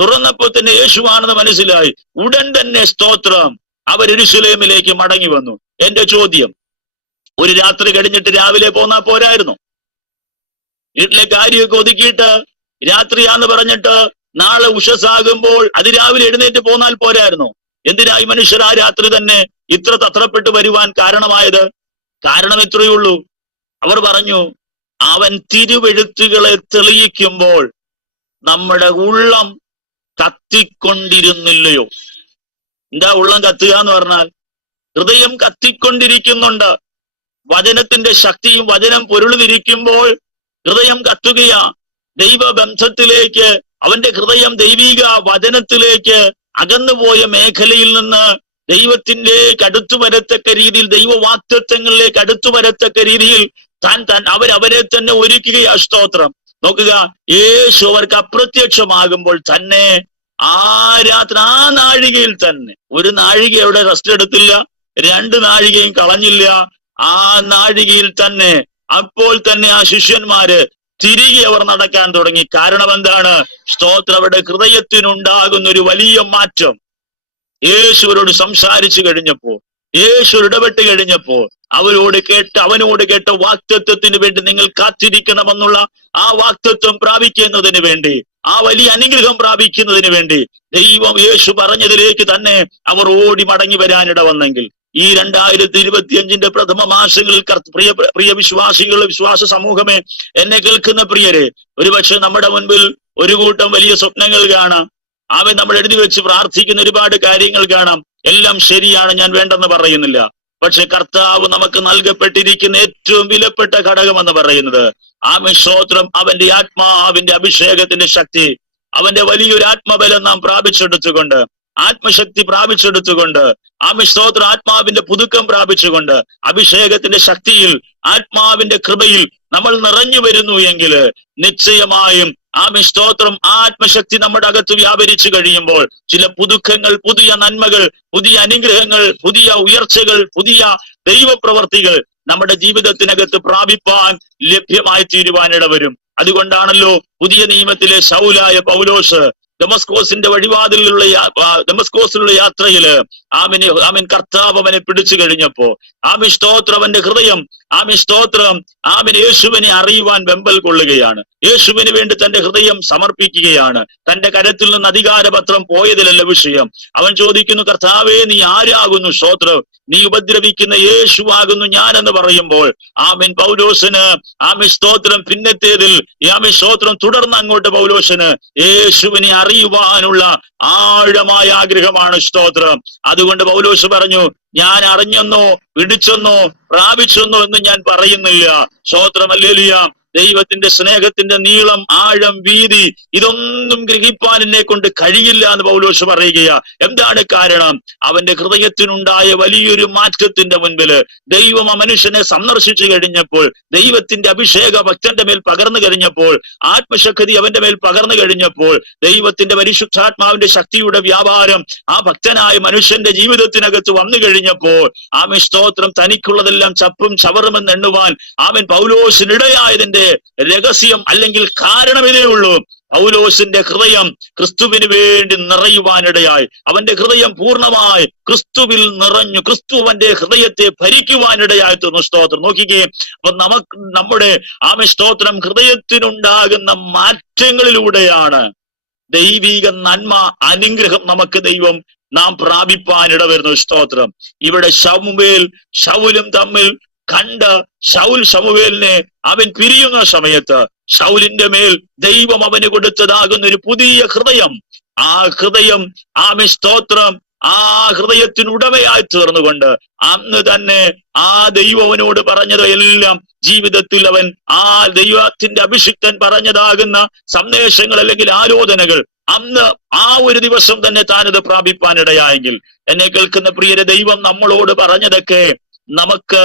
തുറന്നപ്പോൾ തന്നെ യേശുവാണെന്ന് മനസ്സിലായി. ഉടൻ തന്നെ സ്തോത്രം അവർ യെരൂശലേമിലേക്ക് മടങ്ങി വന്നു. എന്റെ ചോദ്യം, ഒരു രാത്രി കഴിഞ്ഞിട്ട് രാവിലെ പോന്നാ പോരായിരുന്നു? വീട്ടിലെ കാര്യമൊക്കെ ഒതുക്കിയിട്ട് രാത്രിയാന്ന് പറഞ്ഞിട്ട് നാളെ ഉഷസാകുമ്പോൾ അതിരാവിലെ എഴുന്നേറ്റ് പോന്നാൽ പോരായിരുന്നു? എന്തിനായി മനുഷ്യർ ആ രാത്രി തന്നെ ഇത്ര തത്രപ്പെട്ട് വരുവാൻ കാരണമായത്? കാരണം ഇത്രയേ ഉള്ളൂ. അവർ പറഞ്ഞു, അവൻ തിരുവെഴുത്തുകളെ തെളിയിക്കുമ്പോൾ നമ്മുടെ ഉള്ളം കത്തിക്കൊണ്ടിരുന്നില്ലയോ? എന്താ ഉള്ളം കത്തുക എന്ന് പറഞ്ഞാൽ? ഹൃദയം കത്തിക്കൊണ്ടിരിക്കുന്നുണ്ട്. വചനത്തിന്റെ ശക്തിയും വചനം പൊരുളിരിക്കുമ്പോൾ ഹൃദയം കത്തുകയാ. ദൈവബന്ധത്തിലേക്ക് അവന്റെ ഹൃദയം ദൈവിക വചനത്തിലേക്ക് അകന്നുപോയ മേഖലയിൽ നിന്ന് ദൈവത്തിലേക്ക് അടുത്തു വരത്തക്ക രീതിയിൽ, ദൈവവാഗ്ദത്തങ്ങളിലേക്ക് അടുത്തു വരത്തക്ക രീതിയിൽ അവരെ തന്നെ ഒരുക്കുകയാ. സ്തോത്രം. നോക്കുക, യേശു അവർക്ക് അപ്രത്യക്ഷമാകുമ്പോൾ തന്നെ ആ രാത്രി ആ നാഴികയിൽ തന്നെ, ഒരു നാഴിക അവിടെ റെസ്റ്റ് എടുത്തില്ല, 2 നാഴികയും കളഞ്ഞില്ല. ആ നാഴികയിൽ തന്നെ അപ്പോൾ തന്നെ ആ ശിഷ്യന്മാര് തിരികെ അവർ നടക്കാൻ തുടങ്ങി. കാരണം എന്താണ്? സ്തോത്രം. അവരുടെ ഹൃദയത്തിനുണ്ടാകുന്ന ഒരു വലിയ മാറ്റം യേശുവരോട് സംസാരിച്ചു കഴിഞ്ഞപ്പോ, യേശു ഇടപെട്ട് കഴിഞ്ഞപ്പോ അവനോട് കേട്ട വാഗ്ദത്തത്തിന് വേണ്ടി നിങ്ങൾ കാത്തിരിക്കണമെന്നുള്ള ആ വാഗ്ദത്തം പ്രാപിക്കുന്നതിന് വേണ്ടി, ആ വലിയ അനുഗ്രഹം പ്രാപിക്കുന്നതിന് വേണ്ടി ദൈവം യേശു പറഞ്ഞതിലേക്ക് തന്നെ അവർ ഓടി മടങ്ങി വരാനിട വന്നെങ്കിൽ ഈ 2025 പ്രഥമ മാസങ്ങളിൽ പ്രിയ വിശ്വാസികൾ, വിശ്വാസ സമൂഹമേ, എന്നെ കേൾക്കുന്ന പ്രിയരെ, ഒരുപക്ഷെ നമ്മുടെ മുൻപിൽ ഒരു കൂട്ടം വലിയ സ്വപ്നങ്ങൾ കാണാം. അവൻ നമ്മൾ എഴുതി വെച്ച് പ്രാർത്ഥിക്കുന്ന ഒരുപാട് കാര്യങ്ങൾ കാണാം. എല്ലാം ശരിയാണ്, ഞാൻ വേണ്ടെന്ന് പറയുന്നില്ല. പക്ഷെ കർത്താവ് നമുക്ക് നൽകപ്പെട്ടിരിക്കുന്ന ഏറ്റവും വിലപ്പെട്ട ഘടകം എന്ന് പറയുന്നത് ആമേൻ സ്തോത്രം, അവന്റെ ആത്മാവിന്റെ അഭിഷേകത്തിന്റെ ശക്തി, അവന്റെ വലിയൊരു ആത്മബലം നാം പ്രാപിച്ചെടുത്തുകൊണ്ട്, ആത്മശക്തി പ്രാപിച്ചെടുത്തുകൊണ്ട്, ആമേൻ സ്തോത്രം, ആത്മാവിന്റെ പുതുക്കം പ്രാപിച്ചുകൊണ്ട്, അഭിഷേകത്തിന്റെ ശക്തിയിൽ, ആത്മാവിന്റെ കൃപയിൽ നമ്മൾ നിറഞ്ഞു വരുന്നു എങ്കിൽ നിശ്ചയമായും ആമേൻ സ്തോത്രം, ആ ആത്മശക്തി നമ്മുടെ അകത്ത് വ്യാപരിച്ചു കഴിയുമ്പോൾ ചില പുതുക്കങ്ങൾ, പുതിയ നന്മകൾ, പുതിയ അനുഗ്രഹങ്ങൾ, പുതിയ ഉയർച്ചകൾ, പുതിയ ദൈവപ്രവർത്തികൾ നമ്മുടെ ജീവിതത്തിനകത്ത് പ്രാപിപ്പാൻ ലഭ്യമായി തീരുവാനിട വരും. അതുകൊണ്ടാണല്ലോ പുതിയ നിയമത്തിലെ ശൗലായ പൗലോസ് ദമസ്കോസിന്റെ വഴിവാതിലുള്ള ദമസ്കോസിലുള്ള യാത്രയില് ആമേൻ കർത്താവ് അവനെ പിടിച്ചു കഴിഞ്ഞപ്പോ ആമേൻ സ്തോത്രം, അവന്റെ ഹൃദയം ആമേൻ സ്തോത്രം ആമേൻ യേശുവിനെ അറിയുവാൻ വെമ്പൽ കൊള്ളുകയാണ്. യേശുവിന് വേണ്ടി തന്റെ ഹൃദയം സമർപ്പിക്കുകയാണ്. തന്റെ കരത്തിൽ നിന്ന് അധികാരപത്രം പോയതിലല്ല വിഷയം. അവൻ ചോദിക്കുന്നു, കർത്താവേ, നീ ആരാകുന്നു? സ്തോത്രം, നീ ഉപദ്രവിക്കുന്ന യേശുവാകുന്നു ഞാൻ എന്ന് പറയുമ്പോൾ ആമേൻ പൗലോസിന് ആമേൻ സ്തോത്രം പിന്നത്തേതിൽ ആമേൻ സ്തോത്രം തുടർന്ന് അങ്ങോട്ട് പൗലോസിന് യേശുവിനെ അറിയുവാനുള്ള ആഴമായ ആഗ്രഹമാണ്. സ്തോത്രം. അതുകൊണ്ട് പൗലോസ് പറഞ്ഞു, ഞാൻ അറിഞ്ഞെന്നോ പിടിച്ചെന്നോ പ്രാപിച്ചെന്നോ എന്ന് ഞാൻ പറയുന്നില്ല. സ്തോത്രം. ഹല്ലേലൂയ. ദൈവത്തിന്റെ സ്നേഹത്തിന്റെ നീളം, ആഴം, വീതി ഇതൊന്നും ഗ്രഹിപ്പാൻ എന്നെ കൊണ്ട് കഴിയില്ല എന്ന് പൗലോസ് പറയുകയാ. എന്താണ് കാരണം? അവന്റെ ഹൃദയത്തിനുണ്ടായ വലിയൊരു മാറ്റത്തിന്റെ മുൻപില് ദൈവം ആ മനുഷ്യനെ സന്ദർശിച്ചു കഴിഞ്ഞപ്പോൾ, ദൈവത്തിന്റെ അഭിഷേക ഭക്തന്റെ മേൽ പകർന്നു കഴിഞ്ഞപ്പോൾ, ആത്മശക്തി അവന്റെ മേൽ പകർന്നു കഴിഞ്ഞപ്പോൾ, ദൈവത്തിന്റെ പരിശുദ്ധാത്മാവിന്റെ ശക്തിയുടെ വ്യാപാരം ആ ഭക്തനായ മനുഷ്യന്റെ ജീവിതത്തിനകത്ത് വന്നു കഴിഞ്ഞപ്പോൾ ആമേൻ സ്തോത്രം, തനിക്കുള്ളതെല്ലാം ചപ്പും ചവറുമെന്ന് എണ്ണുവാൻ ആമേൻ പൗലോസിനിടയായതിന്റെ രഹസ്യം അല്ലെങ്കിൽ കാരണം ഇതേ ഉള്ളൂ. പൗലോസിന്റെ ഹൃദയം ക്രിസ്തുവിന് വേണ്ടി നിറയുവാനിടയായി. അവന്റെ ഹൃദയം പൂർണ്ണമായി ക്രിസ്തുവിൽ നിറഞ്ഞു. ക്രിസ്തു അവന്റെ ഹൃദയത്തെ ഭരിക്കുവാനിടയായി തീർന്നു. സ്തോത്രം. നോക്കിക്കേ, അപ്പൊ നമ്മുടെ ആമേൻ സ്തോത്രം ഹൃദയത്തിനുണ്ടാകുന്ന മാറ്റങ്ങളിലൂടെയാണ് ദൈവിക നന്മ, അനുഗ്രഹം നമുക്ക് നാം പ്രാപിപ്പാനിട വരുന്നു. സ്തോത്രം. ഇവിടെ ശൗലും തമ്മിൽ കണ്ട് ശമൂവേലിനെ അവൻ പിരിയുന്ന സമയത്ത് ശൗലിന്റെ മേൽ ദൈവം അവന് കൊടുത്തതാകുന്ന ഒരു പുതിയ ഹൃദയം, ആ ഹൃദയം സ്തോത്രം, ആ ഹൃദയത്തിനുടമയായി തീർന്നുകൊണ്ട് അന്ന് തന്നെ ആ ദൈവം അവനോട് പറഞ്ഞത് എല്ലാം ജീവിതത്തിൽ അവൻ ആ ദൈവത്തിന്റെ അഭിഷിക്തൻ പറഞ്ഞതാകുന്ന സന്ദേശങ്ങൾ അല്ലെങ്കിൽ ആലോചനകൾ അന്ന് ആ ഒരു ദിവസം തന്നെ താനത് പ്രാപിപ്പാനിടയായെങ്കിൽ, എന്നെ കേൾക്കുന്ന പ്രിയരെ, ദൈവം നമ്മളോട് പറഞ്ഞതൊക്കെ നമുക്ക്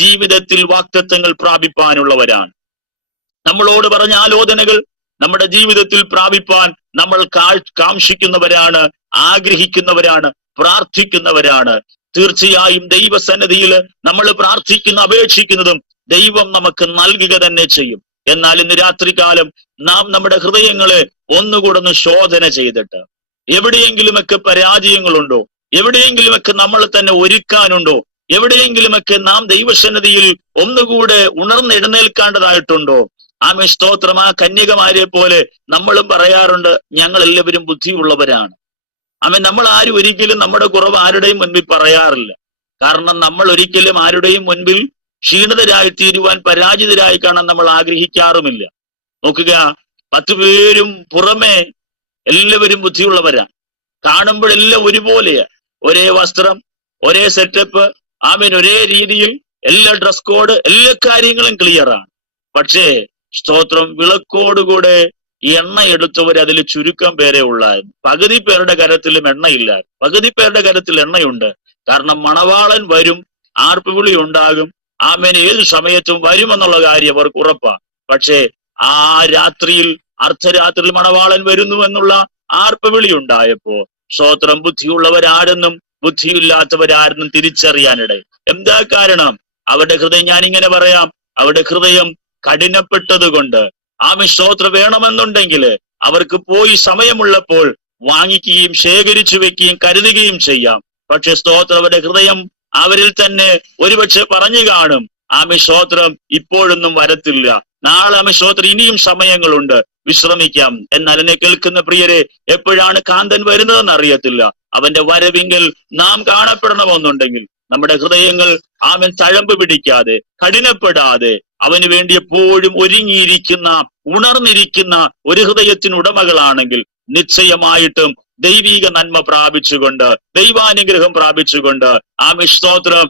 ജീവിതത്തിൽ വാഗ്ദത്തങ്ങൾ പ്രാപിപ്പാനുള്ളവരാണ്. നമ്മളോട് പറഞ്ഞ ആലോചനകൾ നമ്മുടെ ജീവിതത്തിൽ പ്രാപിപ്പാൻ നമ്മൾ കാംക്ഷിക്കുന്നവരാണ്, ആഗ്രഹിക്കുന്നവരാണ്, പ്രാർത്ഥിക്കുന്നവരാണ്. തീർച്ചയായും ദൈവസന്നിധിയിൽ നമ്മൾ പ്രാർത്ഥിക്കുന്ന അപേക്ഷിക്കുന്നതും ദൈവം നമുക്ക് നൽകുക തന്നെ ചെയ്യും. എന്നാൽ ഇന്ന് രാത്രികാലം നാം നമ്മുടെ ഹൃദയങ്ങളെ ഒന്നുകൂടെ ശോധന ചെയ്തിട്ട്, എവിടെയെങ്കിലുമൊക്കെ പരാജയങ്ങളുണ്ടോ, എവിടെയെങ്കിലുമൊക്കെ നമ്മൾ തന്നെ ഒരുക്കാനുണ്ടോ, എവിടെയെങ്കിലുമൊക്കെ നാം ദൈവസന്നിധിയിൽ ഒന്നുകൂടെ ഉണർന്നെഴുന്നേൽക്കേണ്ടതായിട്ടുണ്ടോ? സ്തോത്രം. ആ കന്യകമാരെ പോലെ നമ്മളും പറയാറുണ്ട്, ഞങ്ങൾ എല്ലാവരും ബുദ്ധിയുള്ളവരാണ്. നമ്മൾ ആരും ഒരിക്കലും നമ്മുടെ കുറവ് ആരുടെയും മുൻപിൽ പറയാറില്ല. കാരണം നമ്മൾ ഒരിക്കലും ആരുടെയും മുൻപിൽ ക്ഷീണിതരായി തീരുവാൻ, പരാജിതരായി കാണാൻ നമ്മൾ ആഗ്രഹിക്കാറുമില്ല. നോക്കുക, 10 പേരും പുറമെ എല്ലാവരും ബുദ്ധിയുള്ളവരാണ്. കാണുമ്പോഴെല്ലാം ഒരുപോലെയാ, ഒരേ വസ്ത്രം, ഒരേ സെറ്റപ്പ്, ഒരേ രീതിയിൽ, എല്ലാ ഡ്രസ് കോഡ്, എല്ലാ കാര്യങ്ങളും ക്ലിയറാണ്. പക്ഷേ സ്തോത്രം, വിളക്കോടുകൂടെ എണ്ണ എടുത്തവർ അതിൽ ചുരുക്കം പേരെ ഉള്ളായിരുന്നു. പകുതി പേരുടെ കരത്തിലും എണ്ണയില്ല, പകുതി പേരുടെ കരത്തിൽ എണ്ണയുണ്ട്. കാരണം മണവാളൻ വരും, ആർപ്പുവിളി ഉണ്ടാകും, ഏത് സമയത്തും വരുമെന്നുള്ള കാര്യം അവർക്ക് ഉറപ്പാണ്. പക്ഷേ ആ രാത്രിയിൽ, അർദ്ധരാത്രിയിൽ മണവാളൻ വരുന്നു എന്നുള്ള ആർപ്പുവിളി ഉണ്ടായപ്പോ സ്തോത്രം, ബുദ്ധിയുള്ളവരാരെന്നും ബുദ്ധിയില്ലാത്തവരാരെന്നും തിരിച്ചറിയാനിടയിൽ. എന്താ കാരണം? അവരുടെ ഹൃദയം, ഞാനിങ്ങനെ പറയാം, അവരുടെ ഹൃദയം കഠിനപ്പെട്ടത് കൊണ്ട്. സ്തോത്രം, വേണമെന്നുണ്ടെങ്കിൽ അവർക്ക് പോയി സമയമുള്ളപ്പോൾ വാങ്ങിക്കുകയും ശേഖരിച്ചു വെക്കുകയും കരുതുകയും ചെയ്യാം. പക്ഷെ സ്തോത്രം, അവരുടെ ഹൃദയം അവരിൽ തന്നെ ഒരുപക്ഷെ പറഞ്ഞു കാണും, സ്തോത്രം, ഇപ്പോഴൊന്നും വരത്തില്ല, നാളെ സ്തോത്രം, ഇനിയും സമയങ്ങളുണ്ട്, വിശ്രമിക്കാം. എന്നാൽ എന്നെ കേൾക്കുന്ന പ്രിയരെ, എപ്പോഴാണ് കാന്തൻ വരുന്നതെന്ന് അറിയത്തില്ല. അവന്റെ വരവിങ്കിൽ നാം കാണപ്പെടണമെന്നുണ്ടെങ്കിൽ നമ്മുടെ ഹൃദയങ്ങൾ തഴമ്പ് പിടിക്കാതെ, കഠിനപ്പെടാതെ, അവന് വേണ്ടി എപ്പോഴും ഒരുങ്ങിയിരിക്കുന്ന, ഉണർന്നിരിക്കുന്ന ഒരു ഹൃദയത്തിനുടമകളാണെങ്കിൽ നിശ്ചയമായിട്ടും ദൈവിക നന്മ പ്രാപിച്ചുകൊണ്ട്, ദൈവാനുഗ്രഹം പ്രാപിച്ചുകൊണ്ട്, സ്തോത്രം,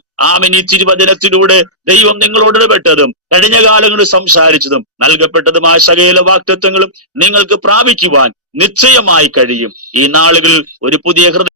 ഈ തിരുവചനത്തിലൂടെ ദൈവം നിങ്ങളോട് ഇടപെട്ടതും കഴിഞ്ഞ കാലങ്ങളിൽ സംസാരിച്ചതും നൽകപ്പെട്ടതുമായ സകല വാഗ്ദത്തങ്ങളും നിങ്ങൾക്ക് പ്രാപിക്കുവാൻ നിശ്ചയമായി കഴിയും. ഈ നാളുകളിൽ ഒരു പുതിയ ഹൃദയം